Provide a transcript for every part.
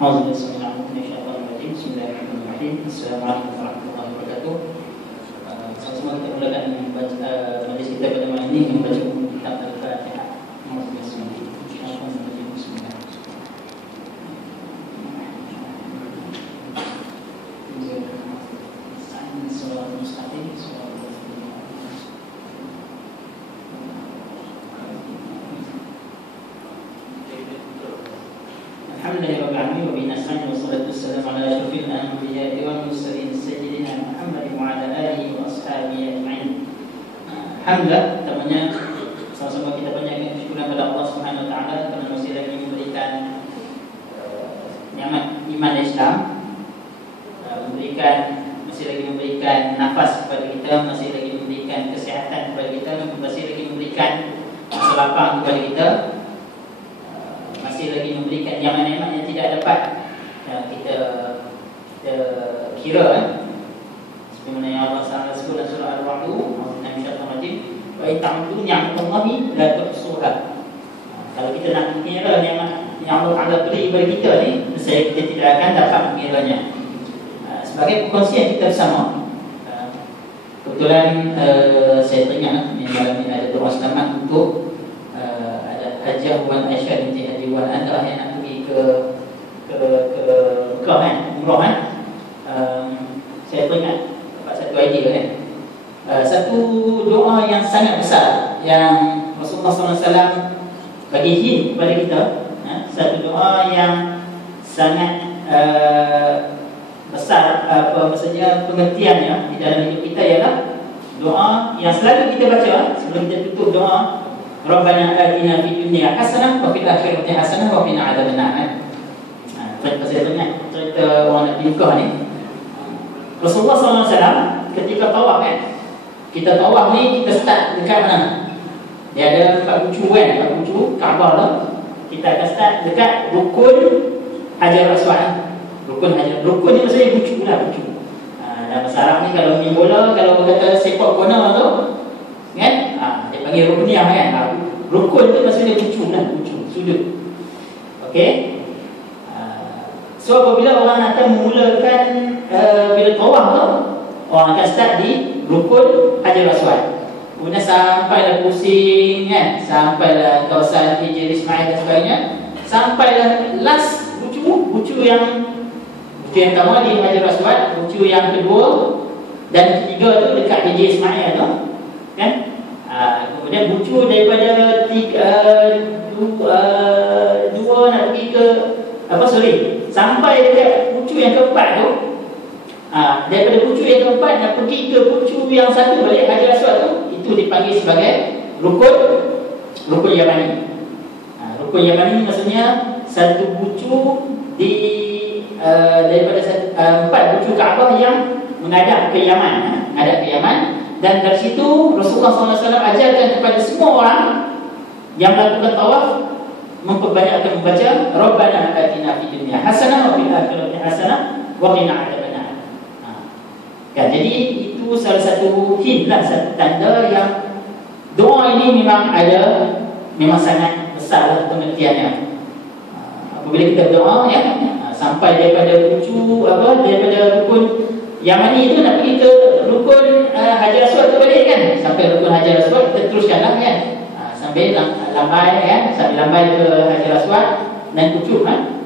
Bismillahirrahmanirrahim. Bismillahirrahmanirrahim. Assalamualaikum warahmatullahi wabarakatuh. Sama-sama kita mulakan majlis kita pada malam ini membaca kitab Al-Fatihah. Alhamdulillahirrahmanirrahim. Wa bihi nasta'in wassalatu wassalamu ala asyrafil anbiya'i wal mursalin sayyidina Muhammad wa ala alihi wa ashabihi ajma'in. Alhamdulillah, namanya sama-sama kita banyakkan syukur kepada Allah Subhanahu wa taala kerana masih lagi memberikan nikmat iman Islam, masih lagi memberikan nafas kepada kita, masih lagi memberikan kesihatan kepada kita, masih lagi memberikan masa lapang kepada kita, masih lagi memberikan nikmat-nikmat yang tidak dapat kita kira. Sebagaimana yang Allah Subhanahu sebut dalam surah Al-Ra'd, wa in ta'uddu ni'matallahi la tuhsuha. Kalau kita nak mengira nikmat yang Allah Taala beri kepada kita ni, saya kita tidak akan dapat mengiranya. Sebagai perkongsian kita bersama, kebetulan saya teringat malam ini ada doa selamat untuk Hajiah Wan Aisyah binti Haji Wan Antara yang nak pergi ke Mekah kan, umrah kan. Saya teringat dapat satu idea kan. Satu doa yang sangat besar yang Rasulullah SAW bagi hint kepada kita, satu doa yang sangat besar, maksudnya pengertiannya di dalam hidup kita ialah doa yang selalu kita baca sebelum kita tutup doa, Rabbana atina fid dunya hasanah wa fil akhirati hasanah wa qina adzabannar. Saya tengok cerita orang Nabi Mekah ni. Rasulullah SAW ketika tawaf kan, kita tawaf ni kita start dekat mana? Dia ada 4 bucu kan, 4 bucu Kaabah tu. Kita akan start dekat rukun Hajar Aswad. Rukun ni maksudnya bucu lah, bucu. Dalam bahasa Arab ni kalau main bola, kalau berkata sepak corner tu kan, dia panggil rukniyah kan. Rukun tu maksudnya bucu lah, bucu, sudut. Okey. So apabila orang akan memulakan bila tawaf tu, orang akan start di rukun Hajar Aswad. Kemudian sampailah pusing kan, sampailah kawasan Hijr Ismail dan sebagainya, sampailah last bucu yang pertama di Hajar Aswad, bucu yang kedua dan ketiga tu dekat Hijr Ismail tu kan. Kemudian bucu daripada dua nak pergi ke sampai dekat bucu yang keempat tu, daripada bucu yang keempat nak pergi ke bucu yang satu balik Hajar Aswad tu, itu dipanggil sebagai rukun Yamani. Rukun Yamani maksudnya satu bucu di daripada 4 bucu Kaabah yang menghadap ke Yaman, dan dari situ Rasulullah SAW ajarkan kepada semua orang yang melakukan tawaf memperbanyakkan membaca Rabbana atina fid dunya hasanah wa fil akhirati hasanah wa qina adzabannar. Kan, jadi itu salah satu hint lah, satu tanda yang doa ini memang sangat besar lah pengertiannya. Apabila kita berdoa ya, sampai daripada bucu daripada rukun Yamani itu nak pergi ke rukun Hajar Aswad tu balik kan. Sampai rukun Hajar Aswad kita teruskanlah kan. Sambil lambai kan, sambil lambai ke Hajar Aswad dan kucuk kan.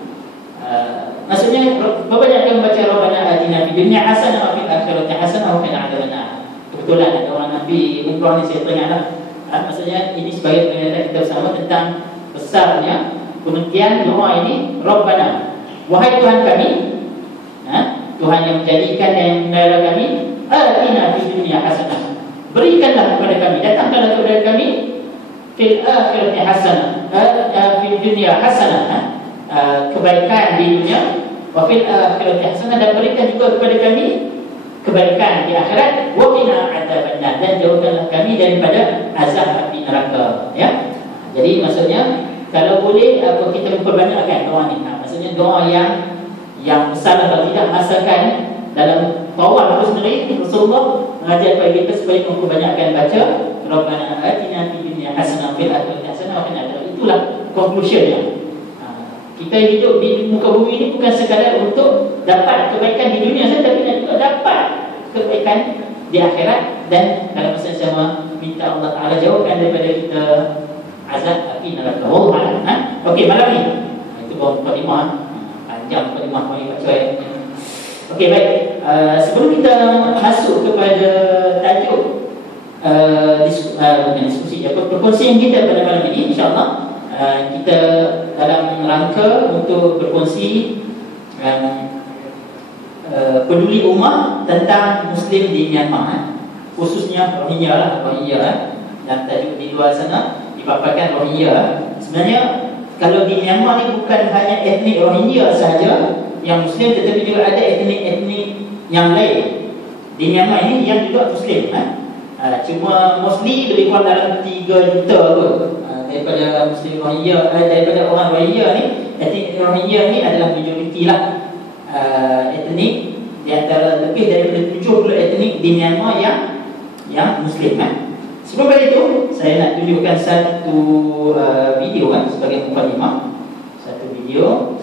Maksudnya berbanyakkan baca Rabbana atina fid dunya hasanah wa fil akhirati hasanah wa qina adzabannar. Kebetulan ada orang Nabi umrah ni saya teringatlah. Maksudnya ini sebagai pengertian kita bersama tentang besarnya pengertian doa ini. Rabbana, wahai Tuhan kami, Tuhan yang menjadikan dan yang memelihara kami, atina fid dunya hasanah, berikanlah kepada kami, datangkanlah kepada kami fil akhirati hasanah, fil dunya hasanah, kebaikan di dunia, wa fil akhirati hasanah, dan berikan juga kepada kami kebaikan di akhirat, wa qina adzabannar, dan jauhkanlah kami daripada azab api neraka ya. Jadi maksudnya kalau boleh kita memperbanyakkan doa ni. Maksudnya doa yang besar, kalau tidak asalkan dalam tawaf itu sendiri Rasulullah mengajar kepada kita supaya memperbanyakkan baca Rabbana atina fid dunya hasanah fil akhirati hasanah wa qina adzabannar. Itulah conclusionnya. Kita hidup di muka bumi ini bukan sekadar untuk dapat kebaikan di dunia saja, tapi juga dapat kebaikan di akhirat. Dan dalam masa yang sama minta Allah Ta'ala jauhkan daripada kita azab api neraka. Okey, malam ni itu baru mukadimah, panjang mukadimah Pak Cuai. Okey, baik. Sebelum kita masuk kepada tajuk diskusi perkongsian kita pada malam ini, insya-Allah kita dalam rangka untuk berkongsi peduli ummah tentang Muslim di Myanmar, khususnya Rohingya dan tajuk di luar sana dipaparkan Rohingya. Sebenarnya kalau di Myanmar ni bukan hanya etnik Rohingya sahaja yang Muslim, tetapi juga ada etnik-etnik yang lain di Myanmar ini yang juga Muslim. Cuma mostly lebih kurang dalam 3 juta kot daripada Muslim Rohingya, daripada orang Rohingya ni. Etnik Rohingya ni adalah majoriti lah etnik di antara lebih daripada 70 etnik di Myanmar yang Muslim. Sebelum pada itu, saya nak tunjukkan satu video sebagai mukadimah. Satu video.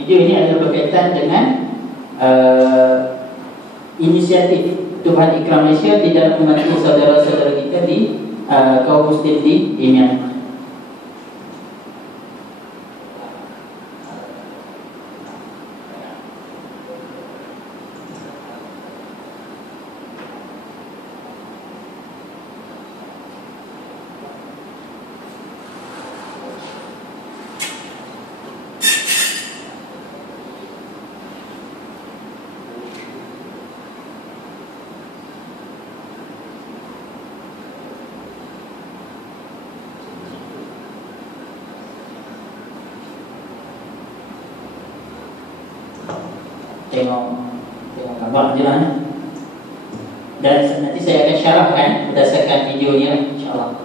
Video ini adalah berkaitan dengan inisiatif Tuhan Ikram Malaysia di dalam membantu saudara-saudara kita di kaum Muslim di Myanmar. Tengok gambar je lah. Dan nanti saya akan syarahkan berdasarkan videonya, insyaAllah.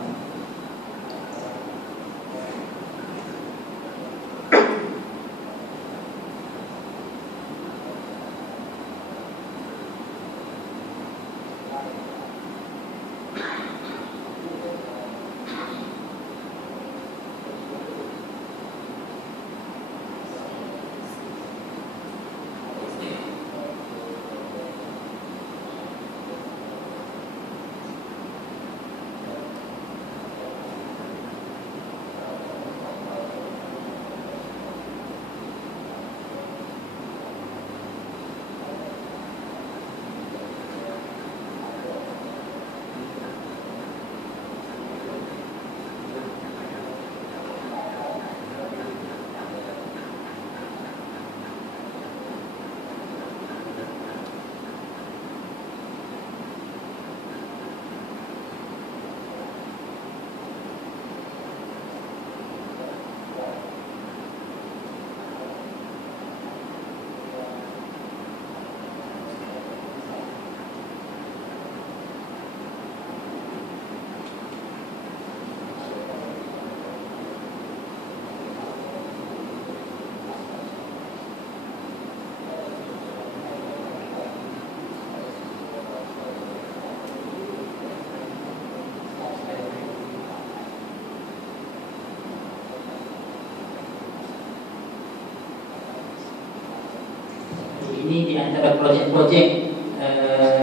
Ini di antara projek-projek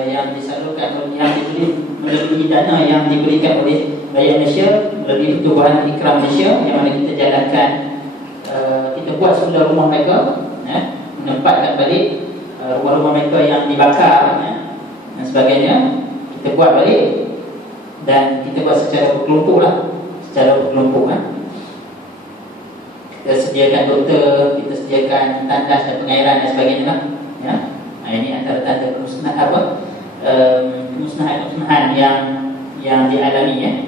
yang disalurkan, yang diberi melalui dana yang diberikan oleh Rakyat Malaysia melalui Tuhan Ikram Malaysia, yang mana kita jalankan. Kita buat semula rumah mereka, menempatkan balik rumah-rumah mereka yang dibakar dan sebagainya. Kita buat balik dan kita buat secara berkelompok lah, secara berkelompok kita sediakan doktor, kita sediakan tandas dan pengairan dan sebagainya lah. Ini antara tanda musnahan yang yang dialami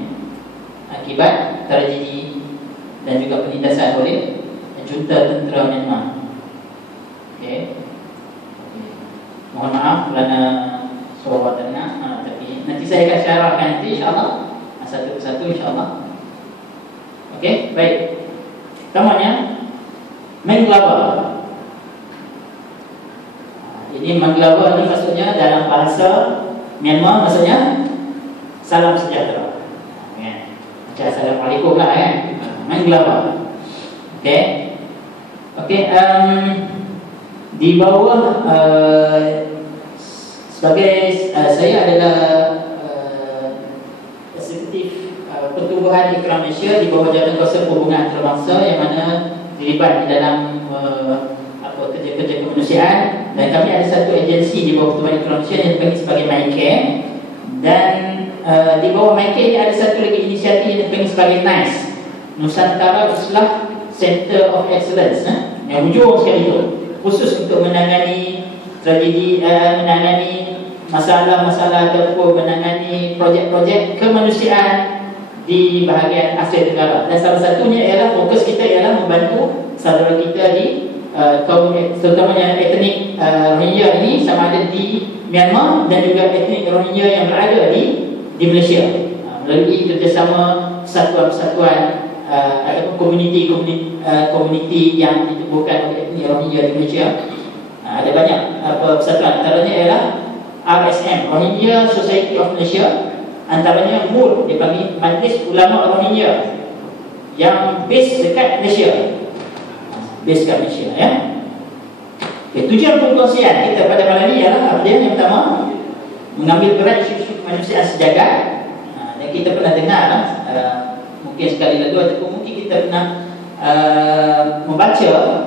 akibat tragedi dan juga penindasan oleh junta tentera Myanmar. Okey. Mohon maaf kerana suara tak dengar, tapi nanti saya akan syarahkan nanti insya-Allah satu persatu insya-Allah. Okey, baik. Pertamanya Menglaba. Ini Menglaba ni maksudnya dalam bahasa Myanmar maksudnya salam sejahtera. Macam Assalamualaikum lah Menglaba. Okey. Okey, di bawah sebagai saya adalah eksekutif pertumbuhan ekonomi Malaysia di bawah Jabatan Kuasa Perhubungan Antarabangsa yang mana terlibat di dalam kerja-kerja kemanusiaan, dan kami ada satu agensi di bawah Pertumbuhan Ekonomi Malaysia yang dipanggil sebagai MyCare, dan di bawah MyCare ini ada satu lagi inisiatif yang dipanggil sebagai NICE, Nusantara Islah Center of Excellence, yang hujung sekali itu, khusus untuk menangani tragedi, menangani masalah-masalah ataupun menangani projek-projek kemanusiaan di bahagian Asia Tenggara. Dan salah satunya ialah fokus kita ialah membantu saudara kita di kaum terutamanya etnik Rohingya ini, sama ada di Myanmar dan juga etnik Rohingya yang berada di Malaysia, melalui kerjasama persatuan-persatuan ataupun komuniti yang ditubuhkan oleh etnik Rohingya di Malaysia. Ada banyak persatuan, antaranya ialah RSM, Rohingya Society of Malaysia, antaranya MUR, dipanggil Majlis Ulama Rohingya, yang base dekat Malaysia, base kat Malaysia tujuan perkongsian kita pada malam ini ialah yang pertama, mengambil peran isu-isu kemanusiaan sejagat. Dan kita pernah dengar mungkin sekali lalu ataupun mungkin kita pernah membaca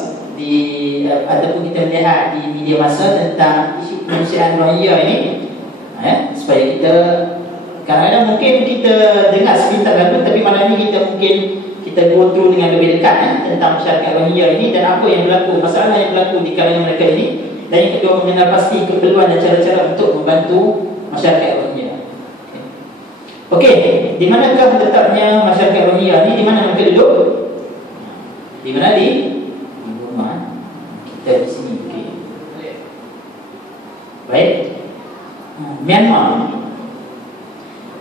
ataupun kita melihat di media masa tentang isu kemanusiaan Rohingya ini, supaya kita kadang-kadang mungkin kita dengar sebentar lalu, tapi malam ini kita go through dengan lebih dekat tentang masyarakat Rohingya ini dan apa yang berlaku, masalah yang berlaku di kalangan mereka ini, dan yang kedua mengenal pasti keperluan dan cara-cara untuk membantu masyarakat Rohingya. Okey, di manakah letaknya masyarakat Rohingya ini? Di mana mereka duduk? Di mana? Di rumah kita di sini. Okey. Baik.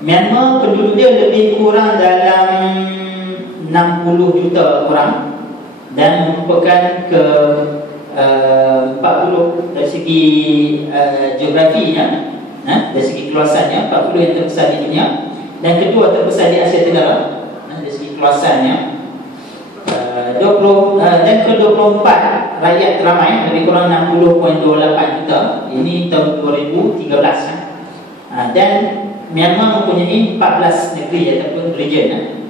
Myanmar penduduk dia lebih kurang dalam 60 juta orang dan merupakan ke 40 dari segi geografinya, dari segi keluasannya 40 yang terbesar di dunia, dan kedua terbesar di Asia Tenggara dari segi keluasannya. 20 dan ke-24 rakyat teramai lebih kurang 60.28 juta. Ini tahun 2013 dan Myanmar mempunyai 14 negeri ataupun region.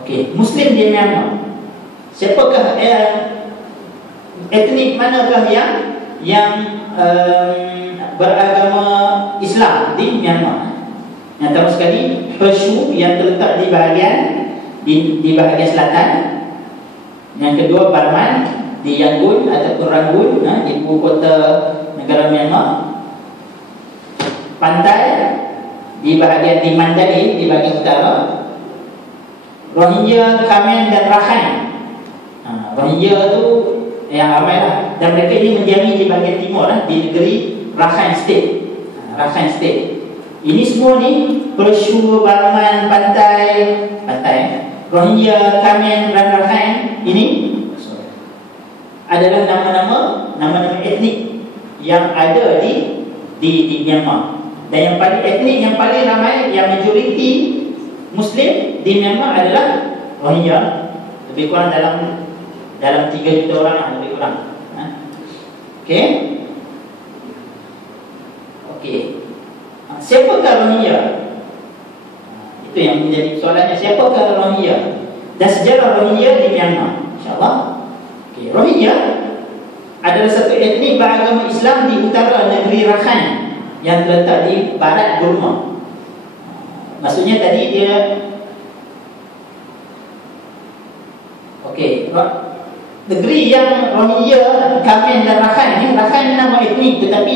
Okey, Muslim di Myanmar. Siapakah etnik manakah yang beragama Islam di Myanmar? Yang pertama sekali Pershu yang terletak di bahagian selatan. Yang kedua Barman di Yangon ataupun Rangoon, ibu kota negara Myanmar. Pantai di Mandalay di bahagian utara. Rohingya, Kamen dan Rakhine. Rohingya tu yang ramai lah, dan mereka ini mendiami di bahagian timur di negeri Rakhine State. Ini semua ni Pershu, Barman, pantai Rohingya, Kamen dan Rakhine ini adalah nama-nama etnik yang ada di Myanmar. Dan yang paling etnik yang paling ramai, yang majoriti Muslim di Myanmar adalah Rohingya, lebih kurang dalam 3 juta orang lebih kurang. Okey. Siapakah Rohingya? Itu yang menjadi soalannya, siapakah Rohingya dan sejarah Rohingya di Myanmar, insya-Allah. Okey, Rohingya adalah satu etnik beragama Islam di utara negeri Rakhine yang terletak di barat Burma. Maksudnya tadi dia negeri yang Rohingya, Kamen dan Rakhine. Rakhine nama etnik, tetapi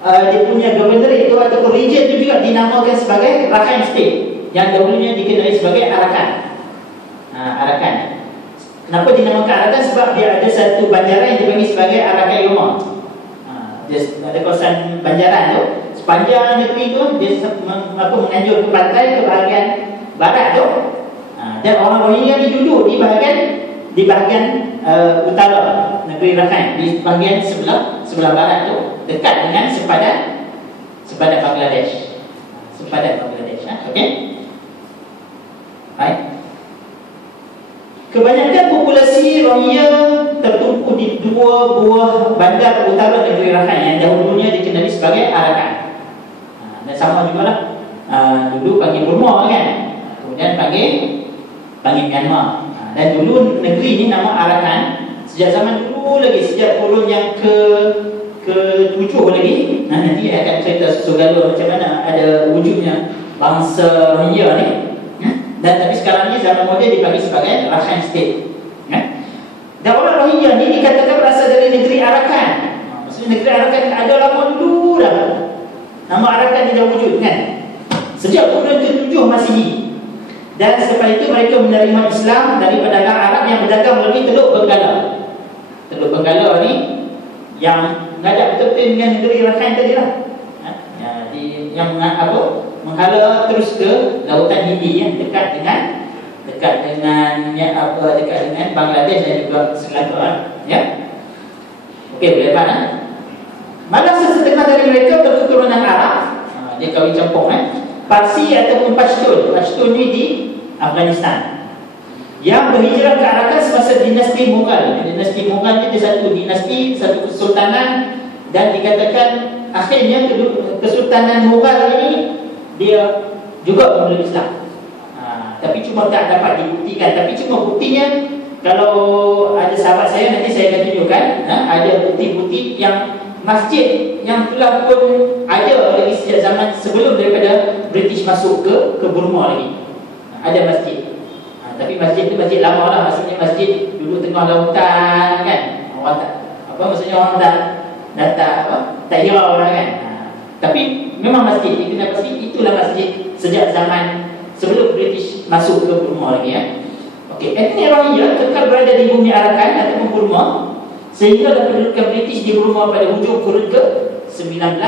dia punya governor itu ataupun region itu juga dinamakan sebagai Rakhine State, yang dahulunya dikenali sebagai Arakan. Arakan. Kenapa dinamakan Arakan? Sebab dia ada satu banjaran yang dipanggil sebagai Arakan Yoma. Dia ada kawasan banjaran tu, sepanjang negeri tu dia menganjur ke pantai ke bahagian barat tu. Dan orang Rohingya ni duduk di bahagian utara negeri Rakhine, di bahagian sebelah barat tu, dekat dengan sepadan Bangladesh. Okey. Baik. Kebanyakan populasi Rohingya tertumpu di dua buah bandar utara negeri Rakhine yang dahulunya dikenali sebagai Arakan. Dan sama jugalah, dulu panggil Burma kan, kemudian panggil Myanmar. Dan dulu negeri ini nama Arakan sejak zaman dulu lagi, sejak kurun yang ke-7 lagi. Nanti akan cerita susu-galur macam mana ada wujudnya bangsa Rohingya ni. Dan tapi sekarang ni zaman moden dipanggil sebagai Rakhine State. Dan orang Rohingya ni dikatakan berasal dari negeri Arakan. Maksudnya negeri Arakan ada lama dulu dah. Nama Arakan ni dah wujud kan, sejak kurun ke-7 Masihi. Dan selepas itu mereka menerima Islam dari pedagang Arab yang berdagang melalui Teluk Benggala. Teluk Benggala ni yang menghadap betul-betul dengan negeri Rakhine tadi lah. Yang menghala terus ke Lautan Hindi yang dekat dengan Bangladesh dan juga Sri Lanka. Ya. Okey, boleh faham? Malah sesetengah dari mereka berketurunan Arab. Dia kahwin campur Parsi ataupun Pashtun. Pashtun ni di Afghanistan, yang berhijrah ke Arakan semasa dinasti Mughal. Dinasti Mughal ni dia satu dinasti, satu kesultanan, dan dikatakan akhirnya Kesultanan Mughal ini dia juga memeluk Islam. Tapi cuma tak dapat dibuktikan. Tapi cuma buktinya, kalau ada sahabat saya nanti saya akan tunjukkan, ada bukti-bukti yang masjid yang telah pun ada lagi sejak zaman sebelum daripada British masuk ke Burma lagi. Ada masjid. Tapi masjid itu masjid lama lah. Maksudnya masjid dulu tengah lautan kan. Orang tak, maksudnya orang tak hirau orang kan. Tapi memang masjid, dikenal masjid, itulah masjid sejak zaman sebelum British masuk ke Burma lagi ya. Okey, etnik Rohingya kekal berada di bumi Arakan ataupun Burma sehingga kedudukan British di Burma pada hujung kurun ke-19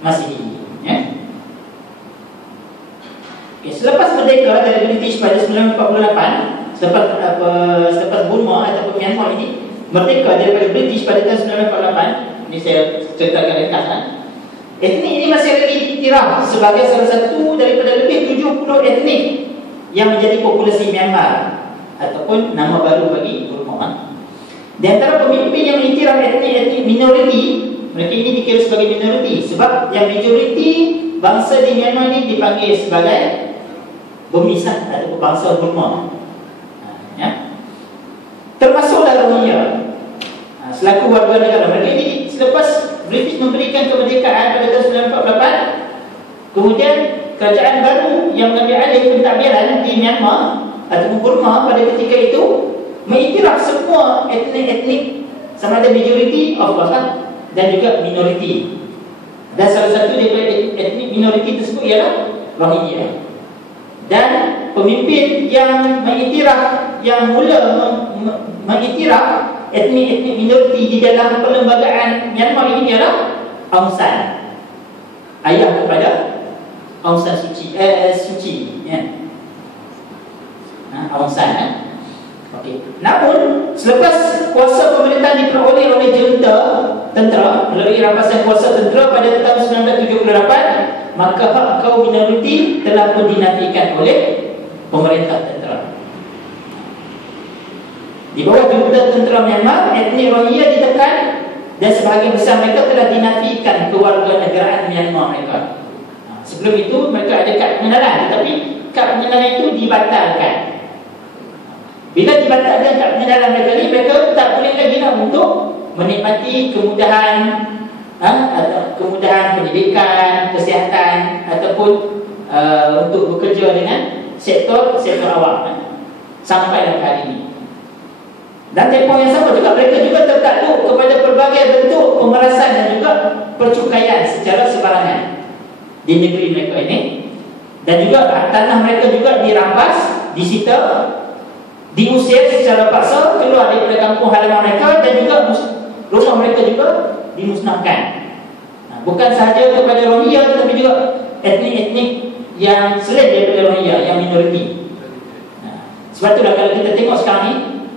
Masihi ya. Okay, selepas merdeka dari British pada 1948, selepas Burma ataupun Myanmar ini merdeka daripada British pada tahun 1948, ini saya ceritakan ringkas etnik ini masih lagi diiktiraf sebagai salah satu daripada lebih 70 etnik yang menjadi populasi Myanmar ataupun nama baru bagi Burma. Di antara pemimpin yang mengiktiraf etnik minoriti, mereka ini dikira sebagai minoriti sebab yang majoriti bangsa di Myanmar ini dipanggil sebagai Burmese atau bangsa Burma ya. Termasuklah Rohingya selaku warga negara. Mereka ini selepas British memberikan kemerdekaan pada tahun 1948, kemudian kerajaan baru yang mengambil alih pentadbiran di Myanmar atau Burma pada ketika itu mengiktiraf semua etnik-etnik, sama ada majoriti of course dan juga minoriti. Dan salah satu daripada etnik minoriti tersebut ialah Rohingya. Dan pemimpin yang mengiktiraf, yang mula mengiktiraf etnik-etnik minoriti di dalam perlembagaan Myanmar ini ialah Aung San, ayah kepada Aung San Suu Kyi ya. Aung San Okey. Namun selepas kuasa pemerintahan diperoleh oleh junta tentera melalui rampasan kuasa tentera pada tahun 1978, maka hak kaum minoriti telah pun dinafikan oleh pemerintah tentera. Di bawah junta tentera Myanmar, etnik Rohingya ditekan dan sebahagian besar mereka telah dinafikan kewarganegaraan Myanmar mereka. Sebelum itu mereka ada kad pengenalan, tetapi kad pengenalan itu dibatalkan. Bila dibatalkan kad pengenalan mereka ni, mereka tak boleh lagi untuk menikmati kemudahan atau kemudahan pendidikan, kesihatan ataupun untuk bekerja dengan sektor awam sampailah hari ini. Dan tempoh yang sama juga mereka juga tertakluk kepada pelbagai bentuk pemerasan dan juga percukaian secara sebarangan di negeri mereka ini. Dan juga tanah mereka juga dirampas, disita, diusir secara paksa keluar daripada kampung halaman mereka, dan juga rumah mereka juga dimusnahkan. Bukan sahaja kepada Rohingya, tetapi juga etnik-etnik yang selain daripada Rohingya, yang minoriti. Sebab itulah kalau kita tengok sekarang ni,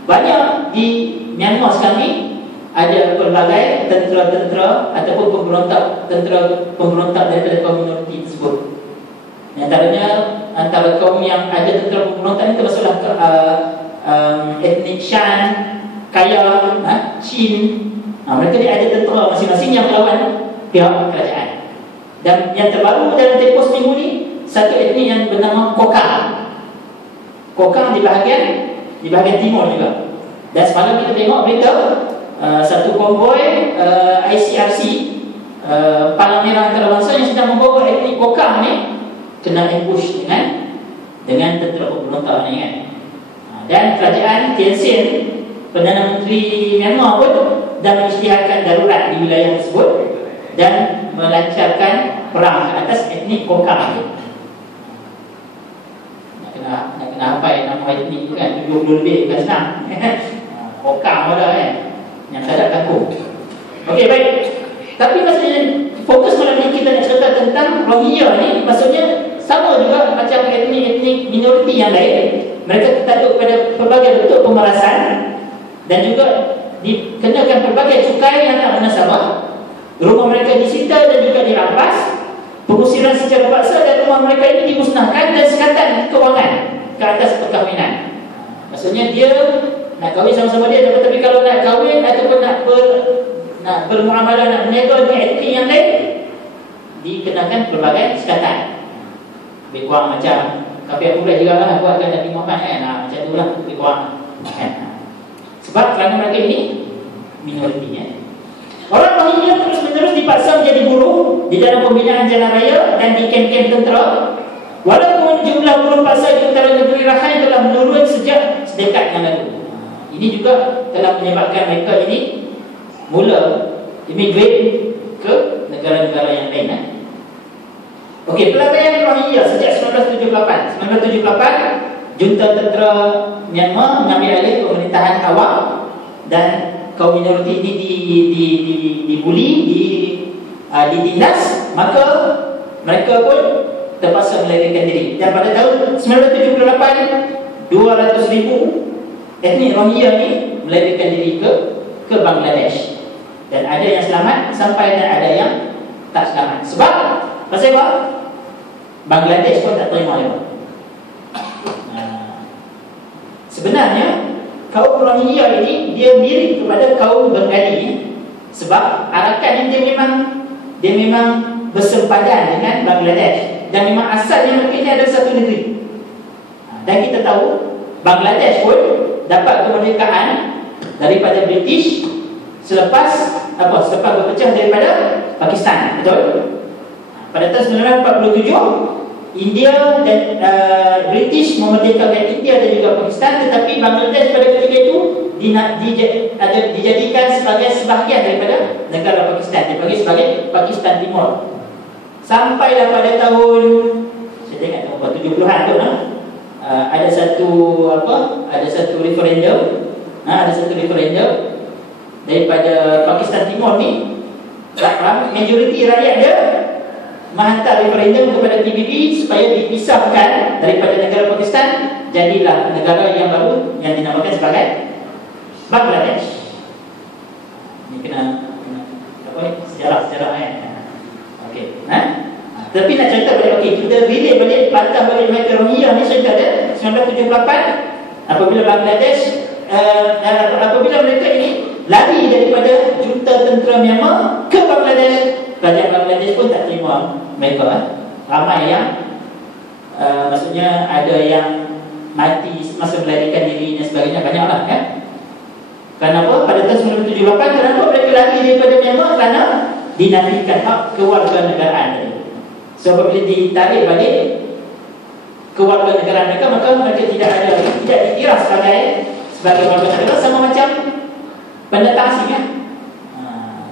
banyak di Myanmar sekarang ni ada pelbagai tentera-tentera ataupun pemberontak daripada kaum minoriti tersebut. Antaranya, antara kaum yang ada tentera pemberontak ni termasuklah etnik Shan, Kaya, Chin. Mereka ni ada tentera masing-masing yang melawan pihak kerajaan. Dan yang terbaru dalam tempoh seminggu ni, satu etnik yang bernama Kokang. Kokang di bahagian timur juga. Dan semalam kita tengok berita satu konvoi ICRC Palang Merah Antarabangsa yang sedang membawa etnik Kokang ni kena ambush dengan tentera pemberontak ni kan. Dan kerajaan Thein Sein, Perdana Menteri Myanmar pun dah mengisytiharkan darurat di wilayah tersebut dan melancarkan perang ke atas etnik Kokang ni. Nak kena hafal nama etnik tu kan, 70 lebih bukan senang. Kokang ada kan, yang tak ada kampung. Okey, baik. Tapi maksudnya fokus malam ni kita nak cerita tentang Rohingya ni. Maksudnya sama juga macam etnik-etnik minoriti yang lain. Mereka tertakluk pada pelbagai bentuk pemerasan dan juga dikenakan pelbagai cukai yang tak munasabah. Rumah mereka disita dan juga dirampas, pengusiran secara paksa, dan rumah mereka ini dimusnahkan, dan sekatan kewangan ke atas perkahwinan. Maksudnya dia nak kahwin sama-sama dia, tapi kalau nak kahwin ataupun nak bermuamalah, nak berniaga dengan etnik yang lain, dikenakan pelbagai sekatan. Lebih kurang macam Kafir Abu juga lah buatkan Nabi Muhammad kan. Macam tu lah lebih kurang kan. Sebab kerana mereka ini minoritinya. Orang Rohingya terus-menerus dipaksa menjadi buruh di dalam pembinaan jalan raya dan di kem-kem tentera. Walaupun jumlah buruh paksa di utara negeri Rakhine telah menurun sejak sedekat yang lalu. Ini juga telah menyebabkan mereka ini mula immigrate ke negara-negara yang lain. Okey, pelabaian Rohingya sejak 1978. 1978, junta tentera Myanmar mengambil alih pemerintahan awam dan kaum minoriti ini dibuli, ditindas, maka mereka pun terpaksa melarikan diri. Dan pada tahun 1978, 200,000 etnik Rohingya ni melarikan diri ke Bangladesh. Dan ada yang selamat sampai dan ada yang tak selamat. Sebab pasal apa? Bangladesh pun tak terima dia. Sebenarnya kaum Rohingya ini dia mirip kepada kaum Bengali, sebab arakannya dia memang bersempadan dengan Bangladesh, dan memang asalnya mereka ini ada satu negeri. Dan kita tahu Bangladesh pun dapat kemerdekaan daripada British selepas berpecah daripada Pakistan, betul? Pada tahun 1947, India dan British memerdekakan India dan juga Pakistan, tetapi Bangladesh pada ketika itu dijadikan sebagai sebahagian daripada negara Pakistan. Dipanggil sebagai Pakistan Timur. Sampailah pada tahun, saya ingat tahun 70-an tu, ada satu referendum, daripada Pakistan Timur ni. Majoriti rakyat dia menghantar referendum kepada PBB supaya dipisahkan daripada negara Pakistan, jadilah negara yang baru yang dinamakan sebagai Bangladesh. Ini kena sejarah okey. Tapi nak cerita balik, kita relate balik, patah balik mereka Rohingya ni cerita dia 1978 apabila Bangladesh apabila mereka ini lari daripada junta tentera Myanmar ke Bangladesh. Kerajaan Bangladesh pun tak terima mereka. Ramai yang maksudnya ada yang mati masa melarikan diri dan sebagainya, banyaklah kan. Kenapa? Pada tahun 1978, kenapa mereka lari daripada Myanmar? Kerana dinafikan hak kewarganegaraan tadi. Sebab bila ditarik balik kewarganegaraan mereka, maka mereka tidak dikira sebagai warga negara sama macam pendatang asing kan.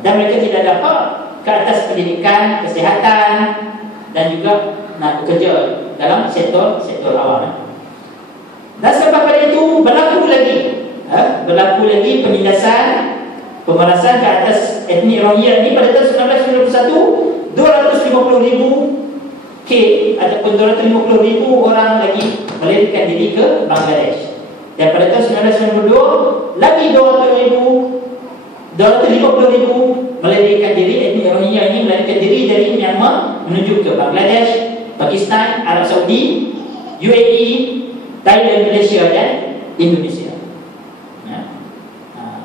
Dan mereka tidak ada hak ke atas pendidikan, kesihatan dan juga nak bekerja dalam sektor awam. Dan selepas pada itu berlaku lagi penindasan, pemerasan ke atas etnik Rohingya ini pada tahun 1991. 250,000 ataupun 250,000 orang lagi melarikan diri ke Bangladesh. Dan pada tahun 1992 lagi 250,000 melarikan diri, etnik Rohingya ini melarikan diri dari Myanmar menuju ke Bangladesh, Pakistan, Arab Saudi, UAE, Thailand, Malaysia dan Indonesia.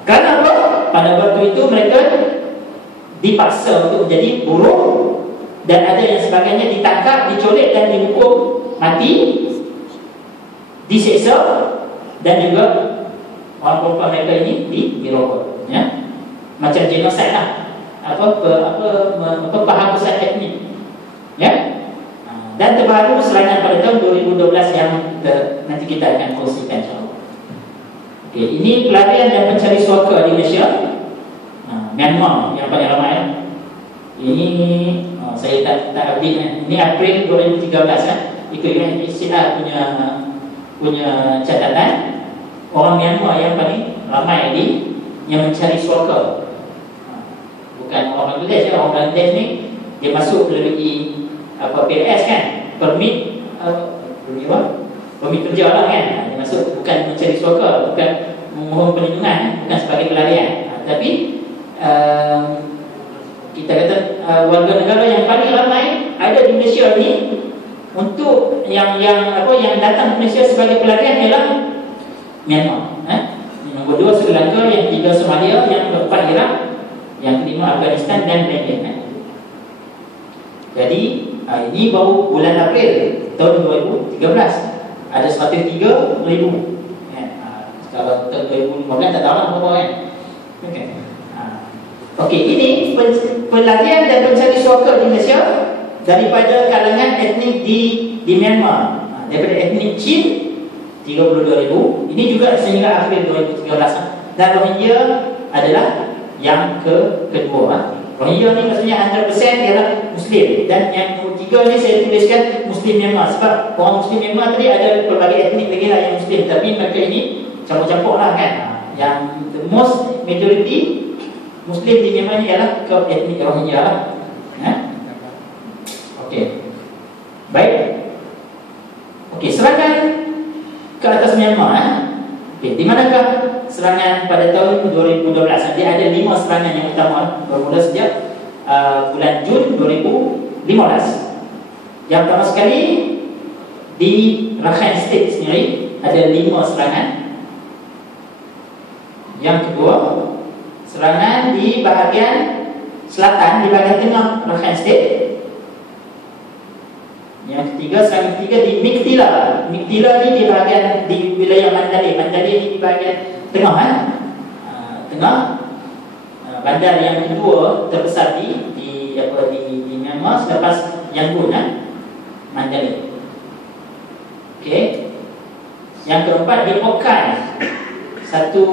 Kerana apa? Pada waktu itu mereka dipaksa untuk menjadi buruh, dan ada yang sebagainya ditangkap, dicolek dan dihukum mati, diseksa, dan juga orang perempuan mereka ini dirokok, ya? Macam genosid lah, penghapusan etnik, ya? Dan terbaru serangan pada tahun 2012 yang nanti kita akan kongsikan, insyaAllah. Ini pelarian dan pencari suaka di Malaysia. Myanmar yang paling ramai. Ini saya tak update. Ini April 2013 ikut UNHCR punya catatan. Orang Myanmar yang paling ramai yang mencari suaka. Bukan orang Bangladesh. Orang Bangladesh ni dia masuk melalui PLS kan, permit kerja lah kan. Dia masuk bukan mencari suaka, bukan memohon perlindungan, bukan sebagai pelarian. Tapi kita kata warga negara yang paling ramai ada di Malaysia ni. Untuk yang datang ke Malaysia sebagai pelarian ialah Myanmar. Yang nombor 2 Sri Lanka, yang 3 Somalia, yang keempat Iraq, yang kelima Afghanistan dan lain-lain. Jadi ini baru bulan April tahun 2013 ada 103,000. Kalau tahun 2015 tak tahu lah berapa kan. Okey, ini pelarian dan pencari suaka di Malaysia daripada kalangan etnik di Myanmar. Daripada etnik Chin 32,000. Ini juga sehingga April 2013. Dan Rohingya adalah yang kedua. Rohingya ni maksudnya 100% ialah Muslim. Dan yang ketiga ni saya tuliskan Muslim Myanmar. Sebab orang Muslim Myanmar tadi ada pelbagai etnik lagi lah yang Muslim. Tapi mereka ini campur-campur lah kan. Yang the most majority Muslim di Myanmar ni ialah ke etnik Rohingya lah. Okey. Baik. Okey, serangan ke atas Myanmar. Okey, di manakah serangan pada tahun 2012? Dia ada 5 serangan yang utama bermula sejak bulan Jun 2015. Yang pertama sekali di Rakhine State sendiri ada 5 serangan. Yang kedua, serangan di bahagian selatan, di bahagian tengah Rakhine State. Yang ketiga, serangan ketiga di Miktila. Miktila ni di bahagian di wilayah Mandalay. Mandalay ni di bahagian tengah tengah. Bandar yang kedua terbesar di Myanmar selepas Yangon, Mandalay. Okey. Yang keempat di Pokai. Satu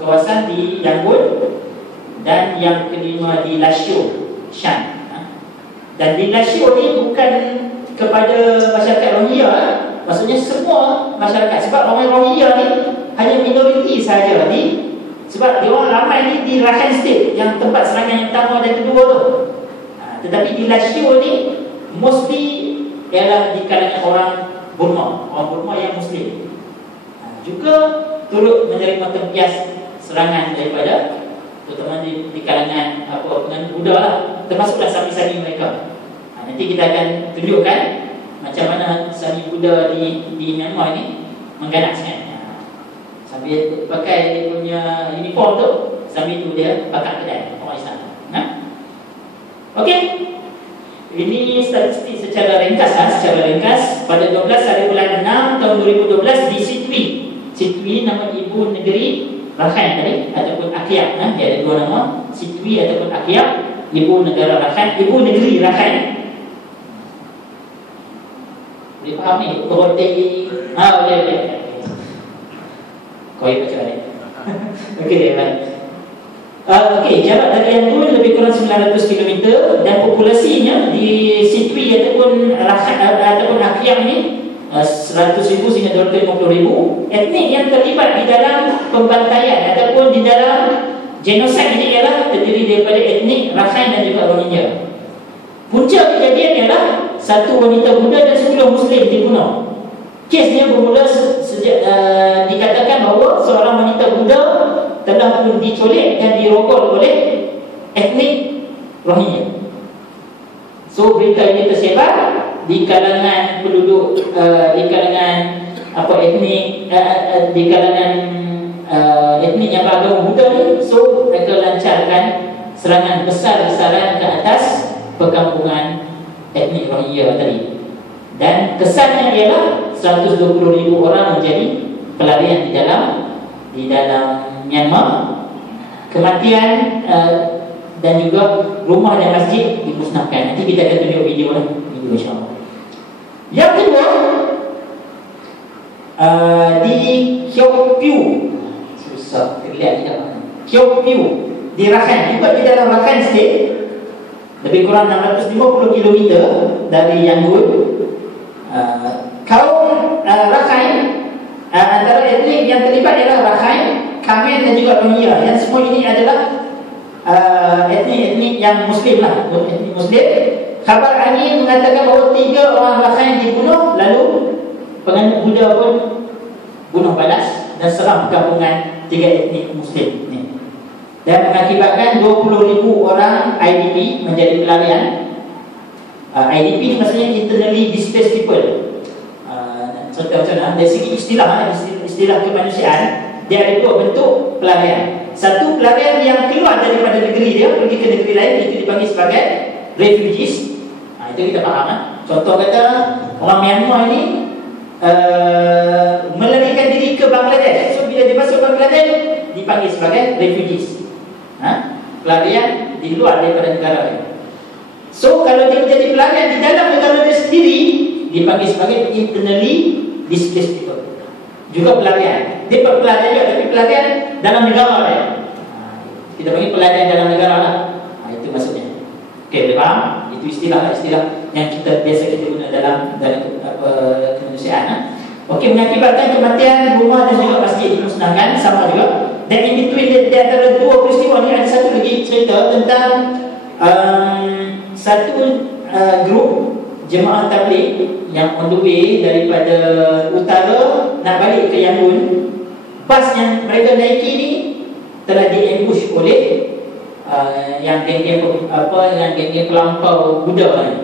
kawasan di Yangon. Dan yang kelima di Lashio, Shan. Dan di Lashio ni bukan kepada masyarakat Rohingya, maksudnya semua masyarakat. Sebab orang Rohingya ni hanya minoriti sahaja ni. Sebab dia orang ramai ni di Rakhine State, yang tempat serangan yang pertama dan kedua tu. Tetapi di Lashio ni mostly ialah di kalangan orang Burma, orang Burma yang Muslim. Juga turut menerima tempias serangan daripada terutama di kalangan Buddha lah, termasuklah sami-sami mereka. Nanti kita akan tunjukkan macam mana sami Buddha di Myanmar ni mengganaskan. Sambil pakai dia punya uniform tu, sambil tu dia bakar kedai orang Islam. Okey. Ini statistik secara ringkas pada 12 hari bulan 6 tahun 2012 di Sitwi. Sitwi nama ibu negeri Rakhine tadi ataupun Akyab. Dia ada dua nama, Sitwi ataupun Akyab, ibu negara Rakhine, ibu negeri Rakhine. Boleh faham ni? Okey. ya baca balik. Okey, baik. Okey, jarak dari Yangon lebih kurang 900 km dan populasinya di Sitwi ataupun Akyang ni 100,000 sehingga 250,000. Etnik yang terlibat di dalam pembantaian ataupun di dalam genosid ini ialah terdiri daripada etnik Rakhine dan juga Rohingya. Punca kejadian ialah satu wanita Buddha dan 10 Muslim dibunuh. Kesnya bermula sejak dikatakan bahawa seorang wanita Buddha telah pun diculik dan dirogol oleh etnik Rohingya. So berita ini tersebar di kalangan penduduk, di kalangan etnik, di kalangan etnik yang beragama Buddha ni. So mereka lancarkan serangan besar-besaran ke atas perkampungan etnik Rohingya tadi. Dan kesannya ialah 120,000 orang menjadi pelarian di dalam Myanmar. Kematian dan juga rumah dan masjid dimusnahkan. Nanti kita akan tunjuk video insya-Allah. Yang kedua, di Kyaw Piu, susah terlihat tidak mana. Kyaw Piu di Rakhine, juga di dalam Rakhine State, lebih kurang 650 km dari Yangon. Kaum Rakhine, antara etnik yang terlibat ialah Rakhine, Khmer dan juga Rohingya. Yang semua ini adalah etnik-etnik yang Muslim lah, etnik Muslim. Khabar angin mengatakan bahawa 3 orang Rakhine dibunuh, lalu penganut Buddha pun bunuh balas dan serang perkampungan 3 etnik Muslim ni, dan mengakibatkan 20,000 orang IDP menjadi pelarian. IDP maksudnya internally displaced people. Contoh macam mana? Dari segi istilah kemanusiaan, dia ada 2 bentuk pelarian. Satu, pelarian yang keluar daripada negeri dia pergi ke negeri lain, itu dipanggil sebagai refugees. Itu kita faham. Contoh kata orang Myanmar ni melarikan diri ke Bangladesh. So bila dia masuk Bangladesh, dipanggil sebagai refugees. Pelarian di luar daripada negara dia. So kalau dia menjadi pelarian di dalam negara dia sendiri, dipanggil sebagai internally displaced people. Juga pelarian. Dia pelarian juga, tapi pelarian dalam negara dia. Kita panggil pelarian dalam negara lah. Itu maksudnya. Okey, boleh faham? Itu istilah yang biasa kita guna dalam kemanusiaan. Okey, mengakibatkan kematian, rumah dan juga masjid dimusnahkan, sama juga. Dan in between di antara 2 peristiwa ni ada satu lagi cerita tentang satu grup jemaah tabligh yang on the way daripada utara nak balik ke Yangon. Bas yang mereka naiki ni telah di-ambush oleh yang geng-geng pelampau Buddha ni.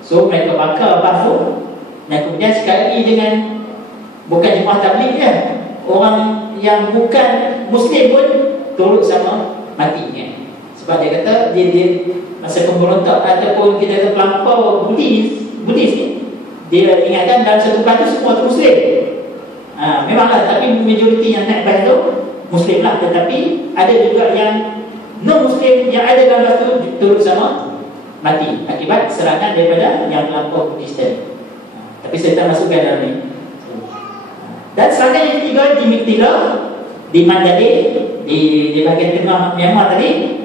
So mereka bakar bas tu, dan kemudian sekali dengan bukan jemaah tabligh je, orang yang bukan Muslim pun turut sama matinya. Sebab dia kata dia masa pemberontak ataupun kita kata pelampau Buddhis ni, dia ingatkan dalam satu bas tu semua tu Muslim. Memanglah, tapi majoriti yang naik bas tu Muslim lah, tetapi ada juga yang non-Muslim yang ada dalam bas tu turut sama mati akibat serangan daripada yang pelampau Buddhis tadi. Tapi saya tak masukkan dalam ni. Dan serangan yang ketiga di Miktila, di Mandalay, di bahagian tengah Myanmar tadi.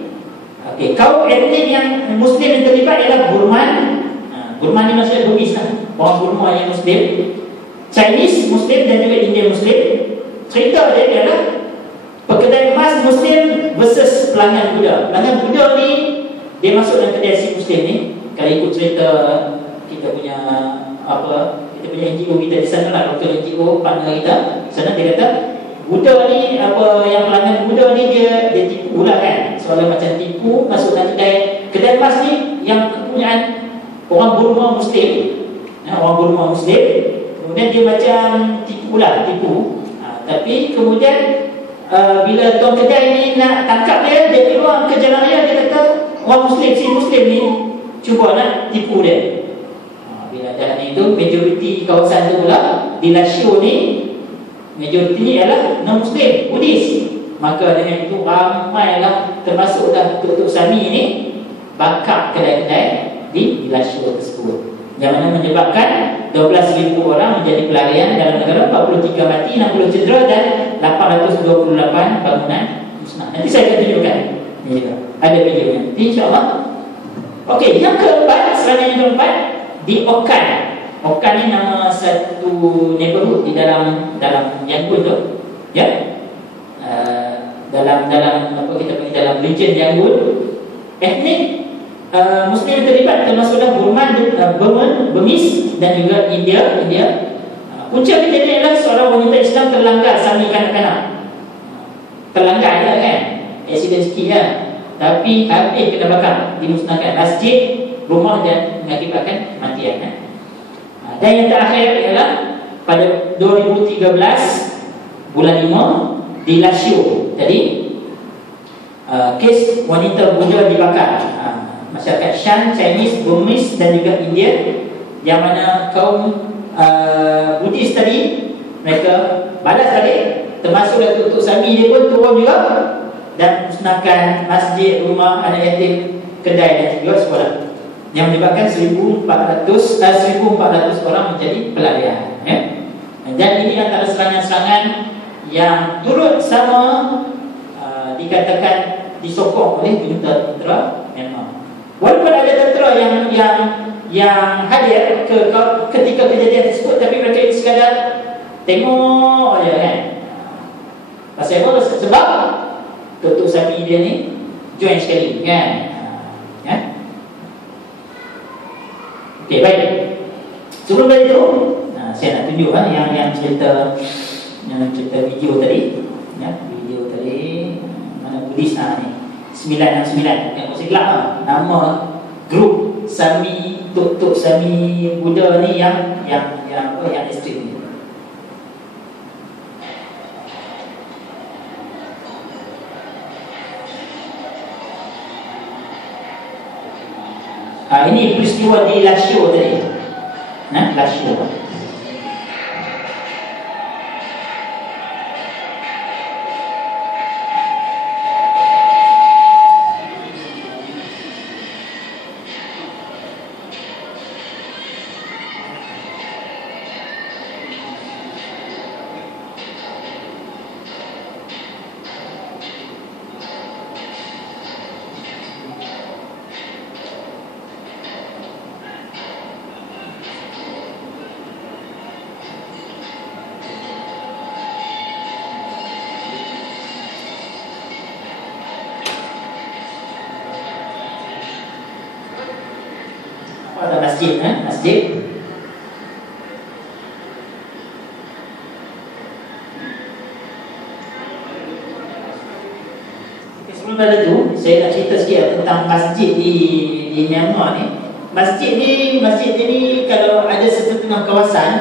Okey, kaum etnik yang Muslim yang terlibat ialah Burman. Burman ni maksudnya Burmese lah, orang Burma yang Muslim, Chinese Muslim dan juga Indian Muslim. Cerita dia ialah pekedai emas Muslim versus pelanggan Buddha. Pelanggan Buddha ni dia masuk dalam kedai si Muslim ni. Kalau ikut cerita kita punya NGO kita di sana lah, doktor NGO partner kita di sana, dia kata Buddha ni yang pelanggan Buddha ni dia tipu lah kan. Soalan macam tipu, masuk dalam kedai emas ni yang kepunyaan orang Burma Muslim, orang Burma Muslim. Kemudian dia macam tipu. Tapi kemudian bila tuan kedai ni nak tangkap dia keluar ke jalan raya, dia kata orang Muslim, si Muslim ni cuba nak tipu dia. Bila dah ni tu, majoriti kawasan tu pula di Lasio ni, majoriti ni ialah non-Muslim, Buddhis. Maka dengan itu ramailah, termasuk dah Tok Sami ni bakar kedai-kedai di Lasio tersebut, yang mana menyebabkan 12,000 orang menjadi pelarian dalam negara, 43 mati, 60 cedera dan 828 bangunan musnah. Nanti saya akan tunjukkan. Ada videonya. InsyaAllah. Okey, yang keempat, serangan yang keempat di Okan. Okan ni nama satu neighborhood di dalam Yangon tu, ya. Dalam apa kita panggil, dalam region Yangon, etnik Muslim terlibat, termasuklah Burmese dan juga India. Punca kejadian ialah seorang wanita Islam terlanggar sambil kanak-kanak. Terlanggar je kan, aksiden sikit kan, tapi habis kena bakar, dimusnahkan masjid, rumah dan mengakibatkan kematian kan. Dan yang terakhir ialah pada 2013 bulan 5 di Lasio. Jadi kes wanita Buddha dibakar. Masyarakat Shan, Chinese, Burmese dan juga India, yang mana kaum Buddhis tadi mereka balas balik, termasuk Datuk Sami dia pun turun juga dan musnahkan masjid, rumah, anak yatim, kedai dan juga sekolah, yang menyebabkan 1,400 orang menjadi pelarian, ya? Dan ini antara serangan-serangan yang turut sama dikatakan disokong oleh tentera Myanmar. Walaupun ada tentera yang hadir ketika kejadian tersebut, tapi mereka itu sekadar tengok aja kan. Pasal apa? Sebab Datuk Sami dia ni join sekali kan. Ya. Okey, baik. Sebelum itu, saya nak tunjuk yang cerita video tadi, ya, video tadi mana Buddhis ni 969 yang mesti gelap nama grup Sami, Tok Sami Buddha ni yang ekstrim ni. Ini peristiwa di Lasio tadi. Lasio. Ada masjid, masjid. Sebelum pada tu, saya nak cerita sikit tentang masjid di Myanmar ni. Masjid ni kalau ada setengah kawasan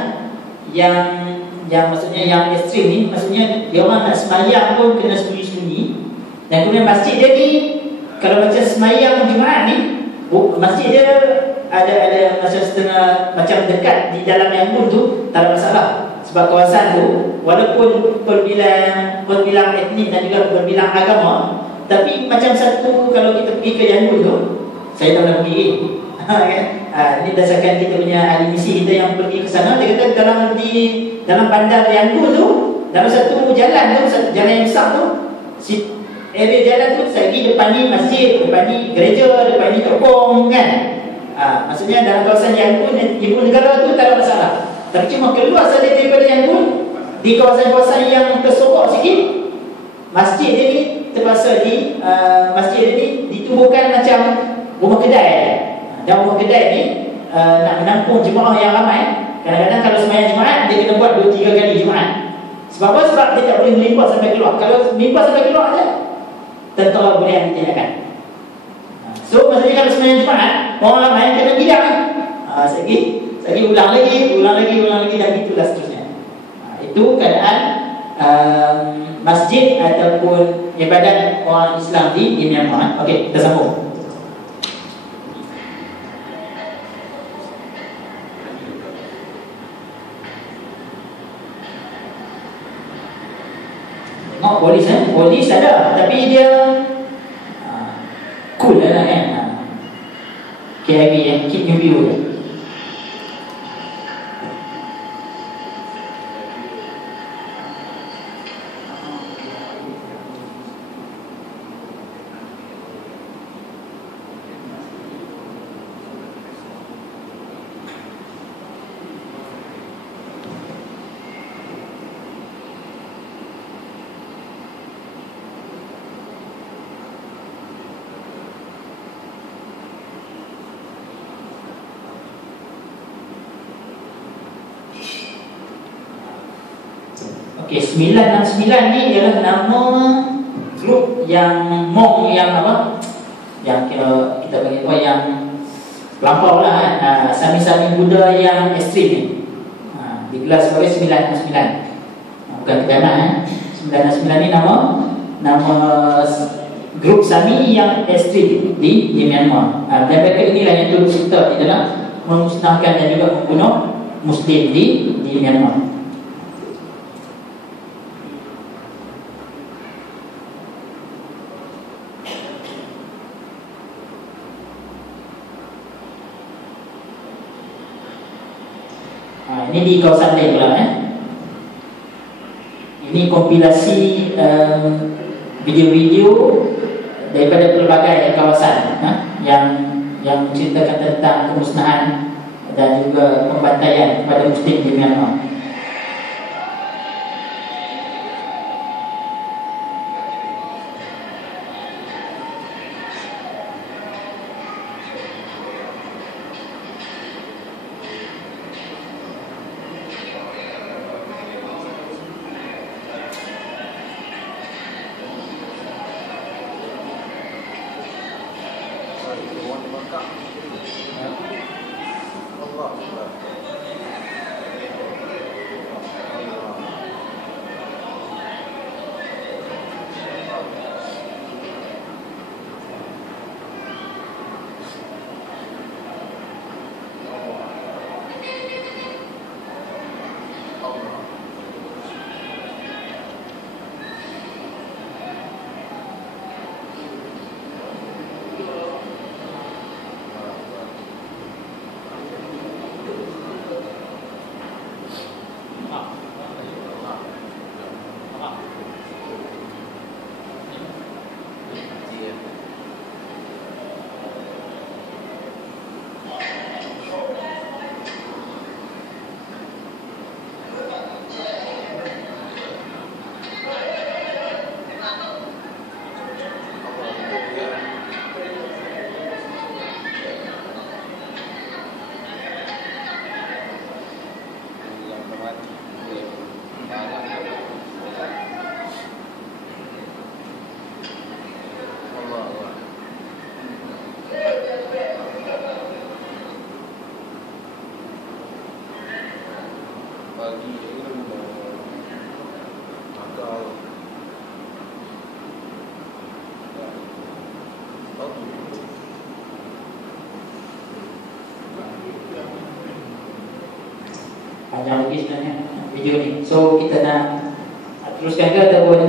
yang maksudnya yang ekstrim ni, maksudnya dia orang nak sembahyang pun kena sembunyi-sembunyi. Dan kemudian masjid dia ni, kalau macam sembahyang Jumaat ni, masjid dia ada macam setengah macam dekat di dalam Yangon tu, tak ada masalah. Sebab kawasan tu walaupun berbilang etnik dan juga berbilang agama, tapi macam satu, kalau kita pergi ke Yangon tu, saya tak pernah pergi kan? Ini berdasarkan kita punya ahli misi kita yang pergi ke sana. Dia kata dalam bandar Yangon tu, dalam satu jalan yang besar tu, area jalan tu, lagi depan ni masjid, depan ni gereja, depan ni tokong kan. Maksudnya dalam kawasan Yangon, ibu negara tu tak ada masalah. Tapi cuma keluar saja daripada Yangon, di kawasan-kawasan yang tersorok sikit, masjid dia ni terpaksa masjid dia ni ditubuhkan macam rumah kedai. Dan rumah kedai ni nak menampung jemaah yang ramai. Kadang-kadang kalau sembahyang Jumaat, dia kena buat 2-3 kali Jumaat. Sebab apa? Sebab dia tak boleh melimpah sampai keluar. Kalau melimpah sampai keluar je, tentera boleh ditindakan. So maksudnya kalau sembahyang Jumaat, orang ramai kena bidang. Lagi ulang lagi dan itulah seterusnya. Itu keadaan masjid ataupun ibadat orang Islam di Myanmar. Okey, kita sambung. Polis ada, tapi dia cool lah kan. KIB yang keep you view. Okey, 969 ni ialah nama grup yang Hmong yang apa? Yang kita panggil apa, yang lampau lah Sami-Sami Buddha yang ekstrim ni. Digelar sebagai 969. Bukan kejangan 969 ni nama grup Sami yang ekstrim di Myanmar. Dan mereka inilah yang turut serta di dalam memusnahkan dan juga membunuh Muslim di Myanmar. Ini di kawasan lain pula Ini kompilasi video-video daripada pelbagai kawasan yang menceritakan tentang kemusnahan dan juga pembantaian kepada Muslim di Myanmar. Panjang lagi sebenarnya video ni. So kita nak teruskan ke ataupun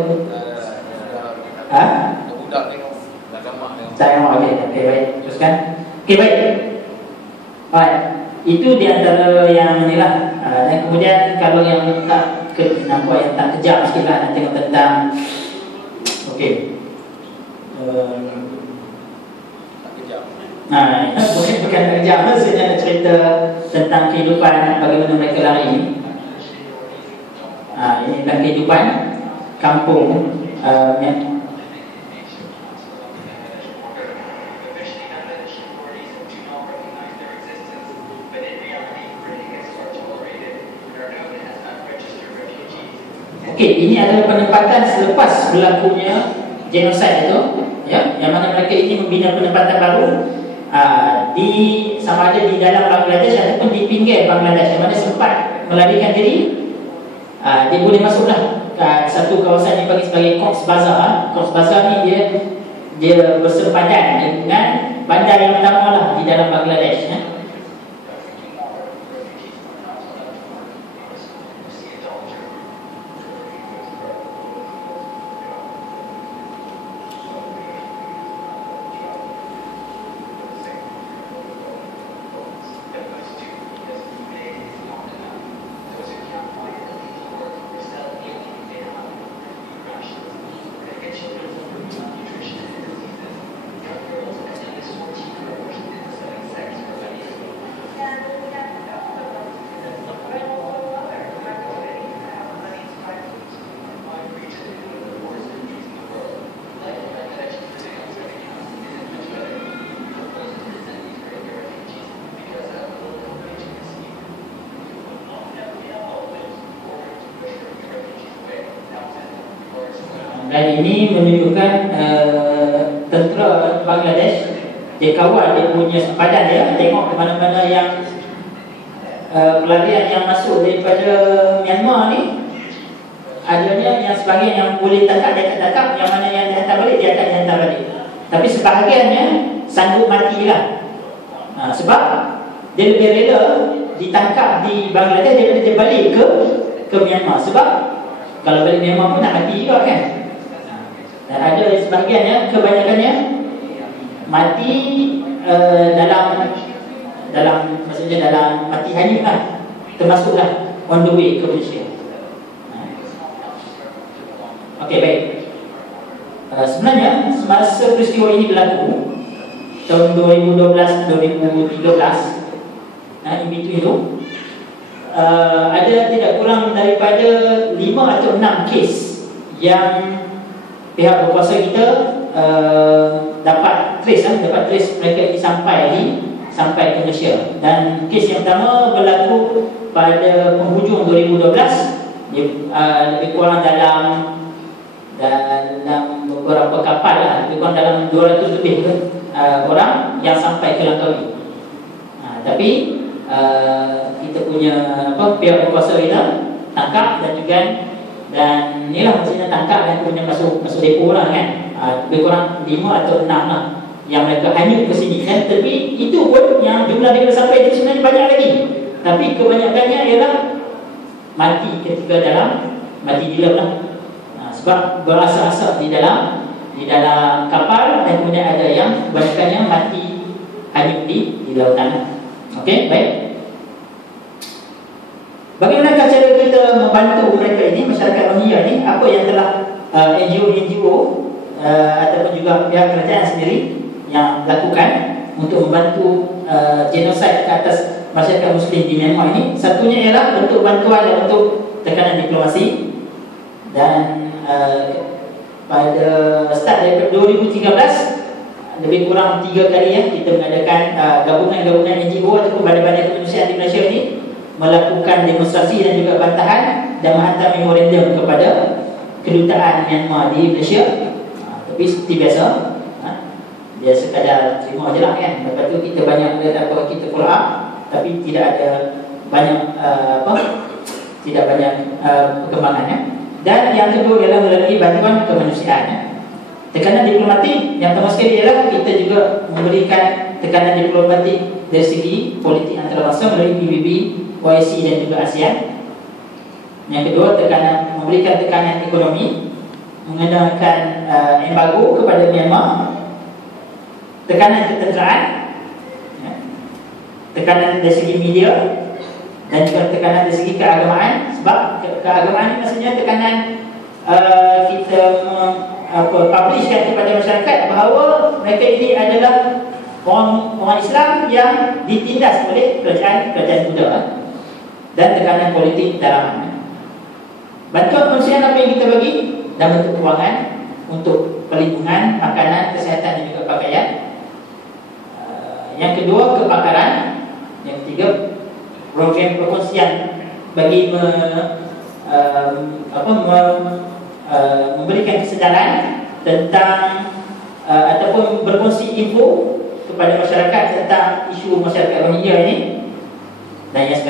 budak tengok dah gambar tengok. Saya mau okey baik, teruskan. Okey baik. Baik. Itu di antara yang inilah. Dan kemudian kalau yang tak nampak yang tak kejam sikitlah nak tengok tentang okey. Bukan kejam, maksudnya nak cerita tentang kehidupan bagaimana mereka lari ini. Ini tentang kehidupan kampung Okey, ini adalah penempatan selepas berlakunya genosid itu, ya, yang mana mereka ini membina penempatan baru sama ada di dalam Bangladesh ataupun di pinggir Bangladesh, yang mana sempat melarikan diri. Dia boleh masuklah satu kawasan yang dipanggil sebagai Cox's Bazar. Cox's Bazar ni dia bersepadan dengan bandar yang utama lah di dalam Bangladesh. Dan ini menunjukkan tentera Bangladesh dia kawal dia punya sempadan dia, tengok mana-mana yang pelarian yang masuk daripada Myanmar ni, adanya yang sebahagian yang boleh tangkap dia akan tangkap, yang mana yang dihantar balik dia akan dihantar balik. Tapi sebahagiannya sanggup mati lah. Sebab dia lebih rela ditangkap di Bangladesh daripada dia balik ke Myanmar. Sebab kalau balik Myanmar pun nak mati juga kan. Dan ada sebahagiannya, kebanyakannya mati dalam maksudnya dalam mati hanyut lah, termasuklah on the way ke Malaysia. Okey, baik. Sebenarnya semasa peristiwa ini berlaku tahun 2012-2013, in between itu ada tidak kurang daripada 5 atau 6 kes yang pihak berkuasa kita dapat trace mereka ini sampai ke Malaysia. Dan kes yang pertama berlaku pada penghujung 2012, lebih kurang dalam beberapa kapal lah, lebih kurang dalam 200 lebih orang yang sampai ke Langkawi. Tapi kita punya pihak berkuasa kita tangkap dan inilah maksudnya tangkap dan punya masuk depo lah kan. Lebih kurang 5 atau 6 lah yang mereka hanyut ke sini kan. Tapi itu pun yang jumlah mereka sampai itu sebenarnya banyak lagi, tapi kebanyakannya ialah mati ketika mati di laut lah. Sebab berasap-asap di dalam kapal, dan kemudian ada yang kebanyakannya mati hanyut di lautan. Okey, baik. Bagaimana cara kita membantu mereka ini, masyarakat Rohingya ini? Apa yang telah NGO ataupun juga pihak kerajaan sendiri yang lakukan untuk membantu genosid ke atas masyarakat Muslim di Myanmar ini? Satunya ialah bentuk bantuan dan bentuk tekanan diplomasi. Dan pada start daripada 2013, lebih kurang 3 kali ya kita mengadakan gabungan-gabungan NGO ataupun badan-badan kemanusiaan di Malaysia ini melakukan demonstrasi dan juga bantahan dan menghantar memorandum kepada kedutaan Myanmar di Malaysia. Tapi seperti biasa, dia sekadar terima je lah kan. Lepas tu kita banyak kita follow up, tapi tidak ada banyak perkembangannya. Dan yang kedua ialah melalui bantuan kemanusiaan. Tekanan diplomatik yang pertama sekali ialah kita juga memberikan tekanan diplomatik dari segi politik antarabangsa melalui PBB, OIC dan juga ASEAN. Yang kedua, memberikan tekanan ekonomi, menggunakan embargo kepada Myanmar, tekanan ketenteraan, tekanan dari segi media, dan juga tekanan dari segi keagamaan. Sebab keagamaan ini maksudnya tekanan kita publishkan kepada masyarakat bahawa mereka ini adalah orang Islam yang ditindas oleh kerajaan Buddha, dan tekanan politik dalaman. Bantuan kemanusiaan apa yang kita bagi? Dan bentuk kewangan untuk perlindungan, makanan, kesihatan dan juga pakaian. Yang kedua, kepakaran. Yang ketiga, program perkongsian bagi memberikan kesedaran tentang ataupun berkongsi info kepada masyarakat tentang isu masyarakat Rohingya ini. Dan yang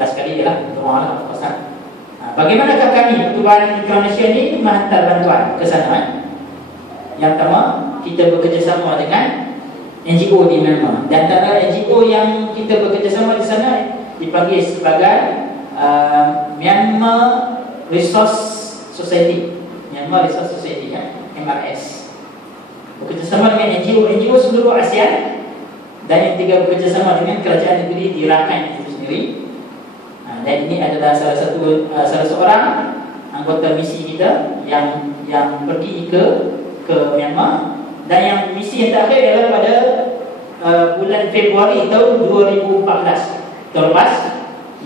last sekali ialah doa pasal bagaimanakah kami Pertubuhan Ikram Malaysia ini menghantar bantuan ke sana. Yang pertama, kita bekerjasama dengan NGO di Myanmar. Dan antara NGO yang kita bekerjasama di sana dipanggil sebagai Myanmar Resource Society. Myanmar Resource Society kan, MRS. Bekerjasama dengan NGO seluruh ASEAN. Dan yang ketiga, bekerjasama dengan kerajaan negeri di Rakhine itu sendiri. Dan ini adalah salah seorang anggota misi kita yang pergi ke Myanmar. Dan yang misi yang terakhir adalah pada bulan Februari tahun 2014 tahun lepas,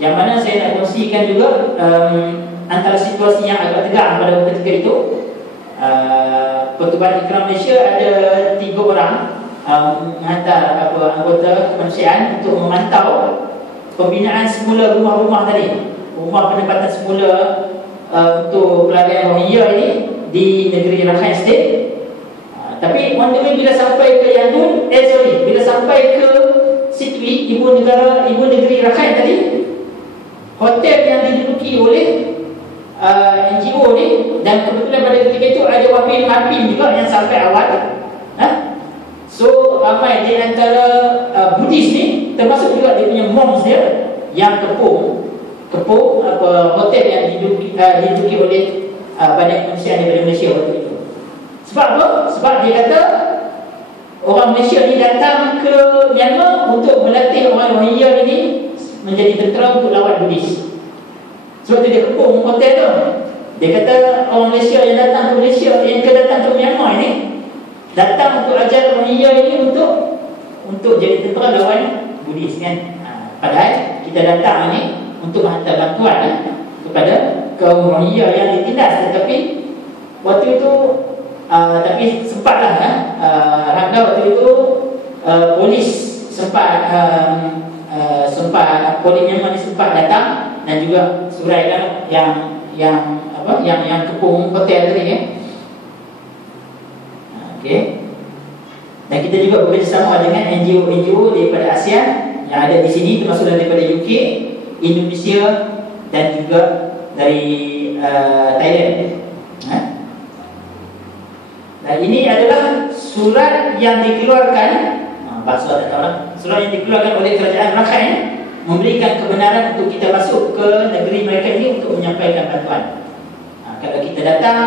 yang mana saya nak kongsikan juga antara situasi yang agak tegang pada ketika itu. Pertubuhan Ikram Malaysia ada 3 orang menghantar anggota kemanusiaan untuk memantau pembinaan semula rumah-rumah tadi, rumah penempatan semula untuk pelarian Rohingya ini di negeri Rakhine State. Tapi on the way bila sampai ke Yangon, bila sampai ke Sitwi, ibu negeri Rakhine tadi, hotel yang diduduki oleh NGO ni, dan kebetulan pada ketika itu ada Wahid Hapim juga yang sampai awal. So ramai di antara Buddhis ni, termasuk juga dia punya monks dia yang kepung hotel yang diduduki oleh Badan Kemanusiaan daripada Malaysia waktu itu. Sebab apa? Sebab dia kata orang Malaysia ni datang ke Myanmar untuk melatih orang Rohingya ini menjadi tentera untuk lawan Buddhis. Sebab tu dia kepung hotel tu. Dia kata orang Malaysia yang datang ke Malaysia, yang datang ke Myanmar ini, datang untuk ajar Rohingya ini untuk jadi tentera lawan Buddhis kan. Padahal kita datang ni untuk hantar bantuan kepada kaum Rohingya yang ditindas. Tetapi waktu itu tapi sempatlah Hamda waktu itu polis sempat polis Myanmar ni sempat datang dan juga suraikan yang kepung hotel tadi kan. Okey. Dan kita juga bekerjasama dengan NGO daripada ASEAN yang ada di sini, termasuk daripada UK, Indonesia dan juga dari Thailand. Dan ini adalah surat yang dikeluarkan, bahasa tak tahu lah, surat yang dikeluarkan oleh kerajaan Rakhine memberikan kebenaran untuk kita masuk ke negeri mereka ini untuk menyampaikan bantuan. Kalau kita datang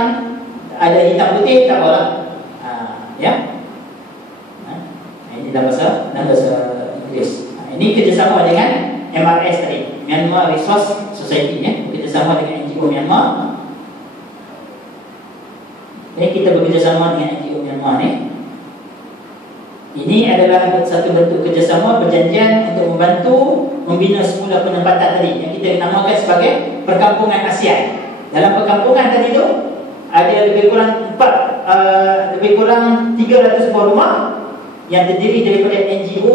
ada hitam putih, tak apalah. Ya. Ini dalam bahasa Inggeris. Ini kerjasama dengan MRS tadi, Myanmar Resource Society ya, kerjasama dengan NGO Myanmar. Ini kita bekerjasama dengan NGO Myanmar ni. Ini adalah satu bentuk kerjasama perjanjian untuk membantu membina semula penempatan tadi yang kita namakan sebagai perkampungan ASEAN. Dalam perkampungan tadi tu ada lebih kurang 300 buah rumah yang terdiri daripada NGO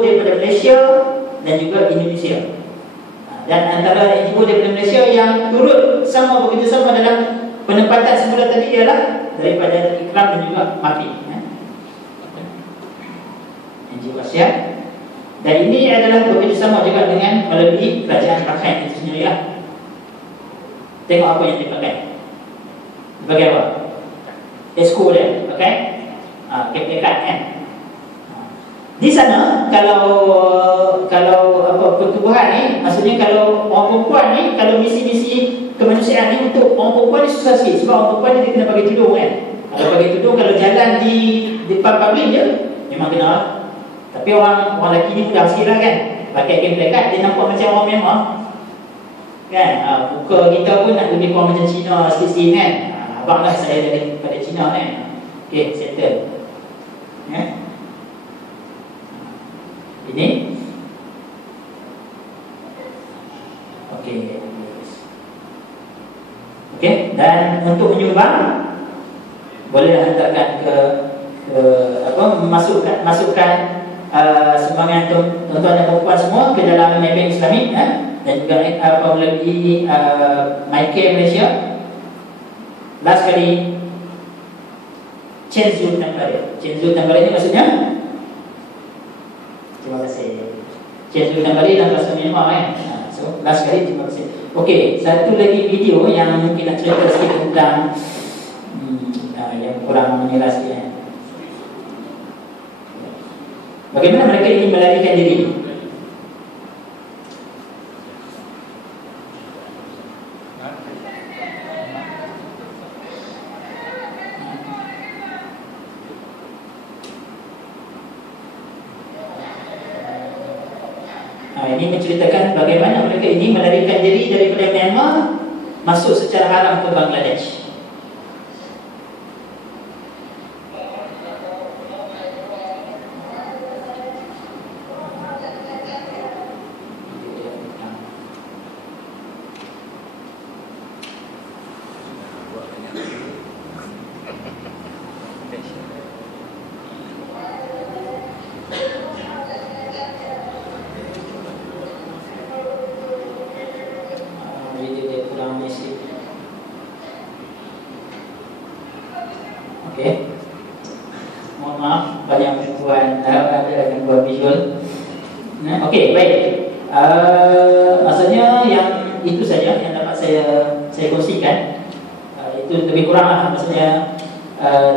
daripada Malaysia dan juga Indonesia. Dan antara NGO daripada Malaysia yang turut sama bekerjasama dalam penempatan semula tadi ialah daripada Ikram dan juga MAPI NGO ASEAN. Dan ini adalah bekerjasama juga dengan melalui kerajaan Rakhine itu sendiri lah. Tengok apa yang dipakai. Dipakai apa? Esko dia pakai keplekat kan. Di sana kalau apa pertubuhan ni, maksudnya kalau orang perempuan ni, kalau misi-misi kemanusiaan ni untuk orang perempuan ni susah sikit. Sebab orang perempuan ni dia kena pakai tudung kan. Kalau pakai tudung, kalau jalan di depan public je memang kena. Tapi orang lelaki ni mudah sikit lah kan. Pakai kain plekat, dia nampak macam orang Myanmar kan. Muka kita pun nak lebih kurang macam Cina sikit-sikit kan. Abang lah saya daripada Cina kan. Okay, settle ya. Ini Okey, dan untuk menyumbang bolehlah hantarkan ke masukkan sumbangan tuan-tuan dan puan semua ke dalam Maybank Islamic dan juga melalui MyCare Malaysia. Last kali Chenzu Tambari ini maksudnya terima kasih. Chenzu Tambari dalam bahasa Myanmar kan. So last kali terima kasih. Okey, satu lagi video yang mungkin nak cerita sikit tentang yang kurang menjelas sikit. Bagaimana mereka ingin melarikan diri? Ini menceritakan bagaimana mereka ini melarikan diri daripada Myanmar masuk secara haram ke Bangladesh. Okey. Mohon maaf banyak gangguan ada gangguan visual. Okey, baik. Maksudnya yang itu saja yang dapat saya kongsikan. Itu lebih kuranglah maksudnya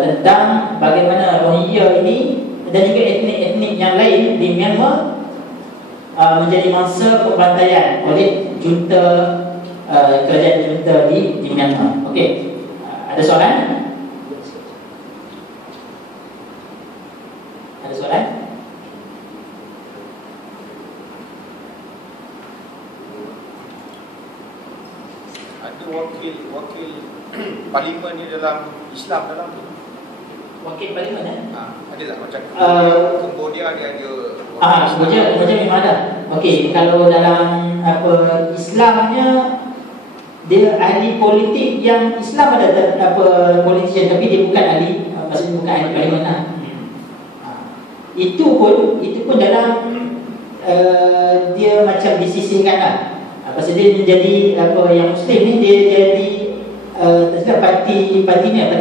tentang bagaimana Rohingya ini dan juga etnik-etnik yang lain di Myanmar menjadi mangsa pembantaian oleh junta kerajaan junta di Myanmar. Okey. Ada soalan? Ada soalan? Ada wakil parlimen ni dalam Islam dalam tu. Wakil parlimen Ada tak macam Cambodia dia ada Cambodia memang ada. Okey, kalau dalam Islamnya dia ahli politik yang Islam ada politician tapi dia bukan ahli maksudnya bukan ahli parlimen lah. Itu pun dalam dia macam disisihkan lah. Pasal dia menjadi yang Muslim ni dia jadi parti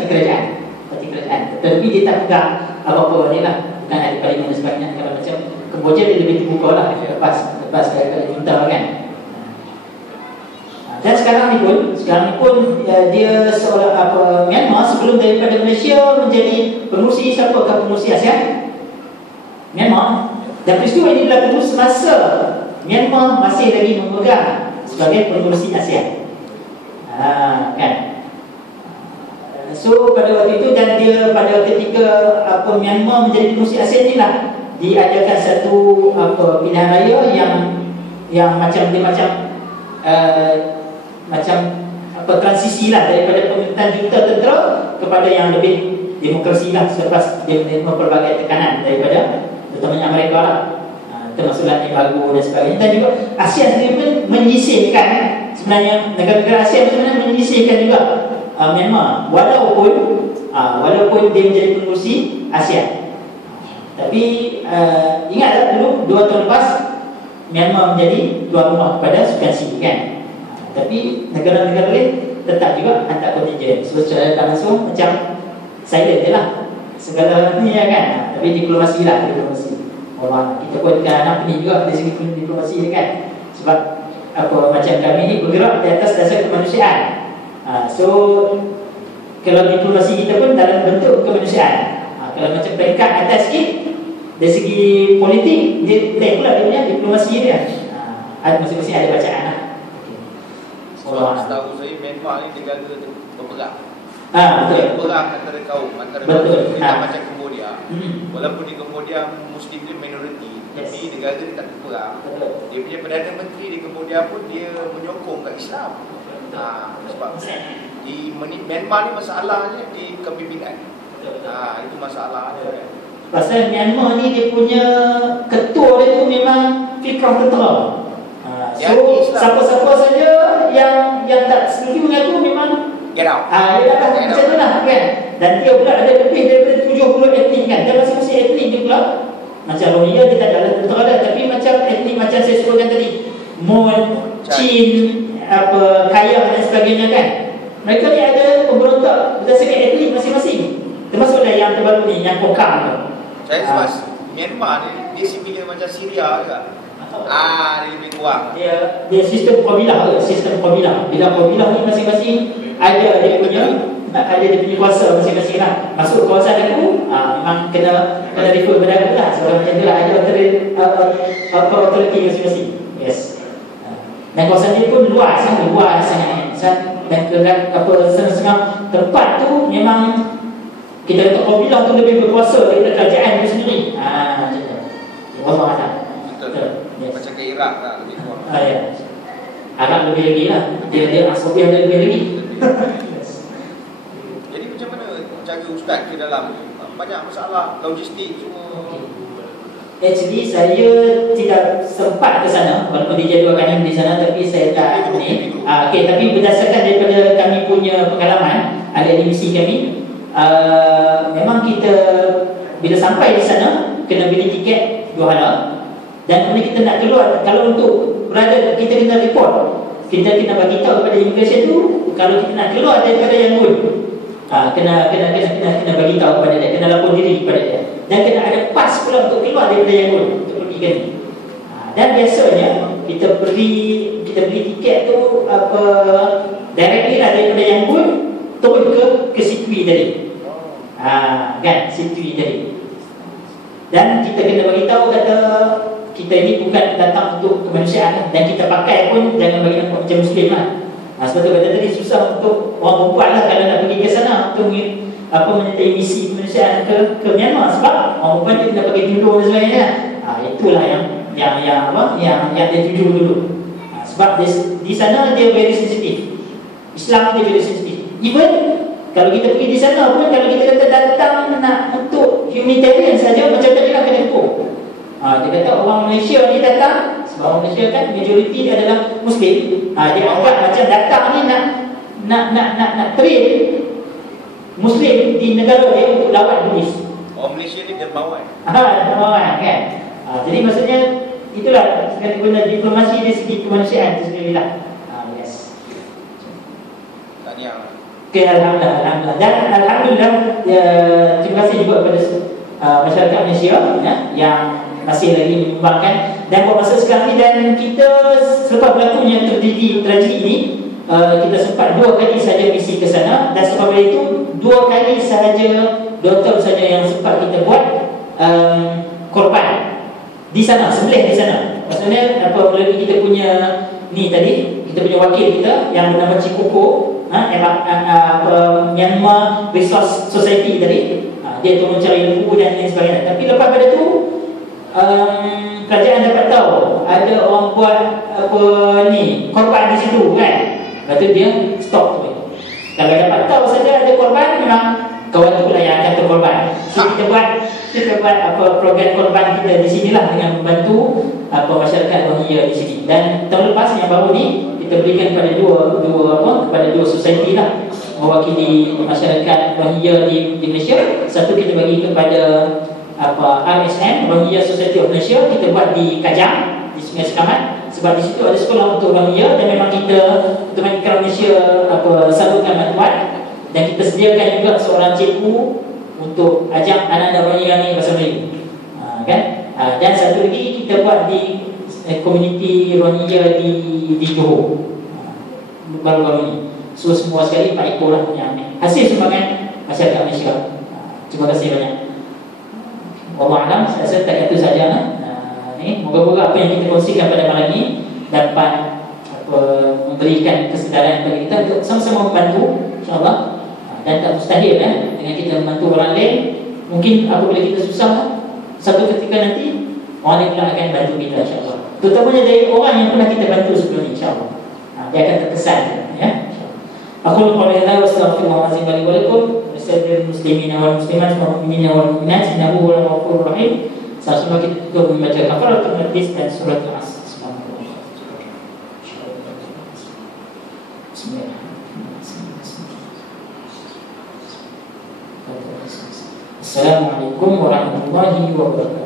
kerajaan. Tapi dia tak pegang apa-apa ni lah, bukan ahli parlimen dan sebagainya. Kalau macam Kemboja dia lebih terbuka lah lepas daripada junta kan. Dan sekarang ni pun dia seolah Myanmar sebelum daripada Malaysia menjadi pengurusi siapakah pengurusi ASEAN? Myanmar. Dan peristiwa ini berlaku semasa Myanmar masih lagi memegang sebagai pengurusi ASEAN. Kan? So pada waktu itu dan dia pada ketika Myanmar menjadi pengurusi ASEAN ni lah diadakan satu pilihan raya yang macam transisi lah daripada pemerintahan junta tentera kepada yang lebih demokrasi lah selepas dia menerima pelbagai tekanan daripada terutamanya Amerika lah, termasuklah yang baru dan sebagainya. Dan juga ASEAN sendiri pun menyisihkan sebenarnya negara-negara ASEAN sebenarnya menyisihkan juga Myanmar walaupun dia menjadi pengurusi ASEAN. Tapi ingatlah dulu 2 tahun lepas Myanmar menjadi tuan rumah kepada Sukan Sri kan. Tapi negara-negara lain tetap juga hantar kontingen. So secara tak langsung macam silent je lah segala ni ya kan. Tapi diplomasi lah, diplomasi. Allah, kita pun nak ni juga dari segi diplomasi kan. Sebab macam kami ni bergerak di atas dasar kemanusiaan. So kalau diplomasi kita pun dalam bentuk kemanusiaan. Kalau macam peringkat atas sikit dari segi politik dia lain pula dia punya diplomasi dia. Ada masing-masing ada bacaan lah. Sebab setahu saya Myanmar ni negara berperang. Betul. Perang antara kaum, antara betul. Macam Cambodia. Walaupun di Cambodia Muslim dia minoriti, tapi negara dia tak berperang. Dia punya Perdana Menteri di Cambodia pun dia menyokong kat Islam. Sebab di Myanmar ni masalahnya di kepimpinan. Itu masalahnya. Pasal Myanmar ni dia punya ketua dia tu memang fikrah tentera. So siapa-siapa saja yang tak setuju dengan tu memang get out. Dia dah macam tu lah kan. Dan dia pula ada lebih daripada 70 etnik kan. Dan masing-masing etnik dia pula macam Rohingya dia tak ada tentera dah. Tapi macam etnik macam saya sebutkan tadi, Mon, Chin, Kayah dan sebagainya kan. Mereka ni ada pemberontak berdasarkan etnik masing-masing. Termasuklah yang terbaru ni, yang Kokang tu. Saya sebab Myanmar ni dia similar macam Syria juga. Dia lebih kurang. Dia sistem kabilah ke? Sistem kabilah. Bila kabilah ni masing-masing ada dia punya kuasa masing-masing lah. Masuk kawasan aku, memang kena refer pada aku lah. Sebab macam tu lah ada authority masing-masing. Yes. Dan kawasan dia pun luas sangat. Dan setengah tempat tu memang kita kata kabilah tu lebih berkuasa daripada kerajaan itu sendiri. Macam tu. Allah Ta'ala. Betul. Yes. Macam ke Iraq lah lebih kurang. Ya. Arab lebih lagi lah. Dia Asobi ada lebih lagi. Jadi macam mana cara Ustaz ke dalam banyak masalah logistik semua? Actually saya tidak sempat ke sana walaupun dijadualkan di sana, tapi saya tak ni. Okey, tapi berdasarkan daripada kami punya pengalaman, ada di misi kami, memang kita bila sampai di sana kena beli tiket 2 hala. Dan kemudian kita nak keluar, kalau untuk berada kita kena report, kita kena bagi tahu kepada immigration tu kalau kita nak keluar daripada Yangon. kena bagi tahu kepada dia, kena lapor diri kepada dia, dan kena ada pas pula untuk keluar daripada Yangon untuk pergi ke ni. Dan biasanya kita beli tiket tu directly lah daripada Yangon turun ke Sitwi tadi. Kan Sitwi tadi. Dan kita kena bagi tahu kata kita ni bukan datang untuk kemanusiaan, dan kita pakai pun jangan bagi nampak macam Muslim lah. Sebab tu kata tadi susah untuk orang perempuan lah kalau nak pergi ke sana untuk menyertai misi kemanusiaan ke Myanmar, sebab orang perempuan dia kena pakai tudung dan sebagainya. Itulah yang dia tuju dulu. Sebab di sana dia very sensitif. Islam dia very sensitif. Even kalau kita pergi di sana pun, kalau kita kata datang nak untuk humanitarian saja, macam tadi lah kena hukum. Dia kata orang Malaysia ni datang, sebab orang Malaysia kan majoriti dia adalah Muslim. Dia anggap macam datang ni nak train Muslim di negara dia untuk lawan polis. Orang Malaysia ni dermawan. Dermawan kan. Jadi maksudnya itulah sekali guna diplomasi dari segi kemanusiaan itu sendiri lah. Yes. Tahniah. Okay, Alhamdulillah. Dan Alhamdulillah, terima kasih juga kepada masyarakat Malaysia yang masih lagi menyumbangkan. Dan buat masa sekarang ni, dan kita selepas berlakunya tragedi ini, kita sempat 2 kali saja misi ke sana. Dan selepas itu 2 kali sahaja doktor saja yang sempat kita buat korban di sana, sembelih di sana. Maksudnya melalui kita punya ni tadi, kita punya wakil kita yang bernama Cikoko, Myanmar Resource Society tadi, dia turun cari lembu dan lain sebagainya. Tapi lepas pada tu kerajaan dapat tahu ada orang buat korban di situ kan. Lepas tu dia stop tu. Kalau dapat tahu saja ada korban, memang kawan tu lah yang akan berkorban. So kita buat program korban kita di sinilah dengan membantu masyarakat Rohingya di sini. Dan tahun lepas yang baru ni kita berikan kepada dua society lah mewakili masyarakat Rohingya di Malaysia. Satu kita bagi kepada RSM, Rohingya Society of Malaysia. Kita buat di Kajang, di Sungai Sekamat, sebab di situ ada sekolah untuk Rohingya, dan memang kita untuk Malaysia salurkan bantuan. Dan kita sediakan juga seorang cikgu untuk ajak anak-anak Rohingya ni bahasa Melayu, kan? Dan satu lagi kita buat di komuniti Rohingya di Johor baru-baru ni. So semua sekali 4 ekor lah yang hasil sumbangan masyarakat Malaysia. Terima kasih banyak. Wallahualam, saya rasa tak itu saja ni. Moga-moga apa yang kita kongsikan pada malam ini dapat memberikan kesedaran kepada kita untuk sama-sama membantu, insya-Allah. Dan tak mustahil dengan kita membantu orang lain. Mungkin apabila kita susah, satu ketika nanti orang lain pula akan bantu kita, insya-Allah. Terutamanya dari orang yang pernah kita bantu sebelum ini, insya-Allah. Dia akan terkesan, ya. Aku lupa Allah, wassalamualaikum warahmatullahi wabarakatuh. Assalamualaikum muslimin wal muslimat wal mu'minin wal mu'minat, innahu huwal ghafurur rahim. Sama-sama kita tutup membaca kafaratul majlis dan surat Al-As. Assalamualaikum warahmatullahi wabarakatuh.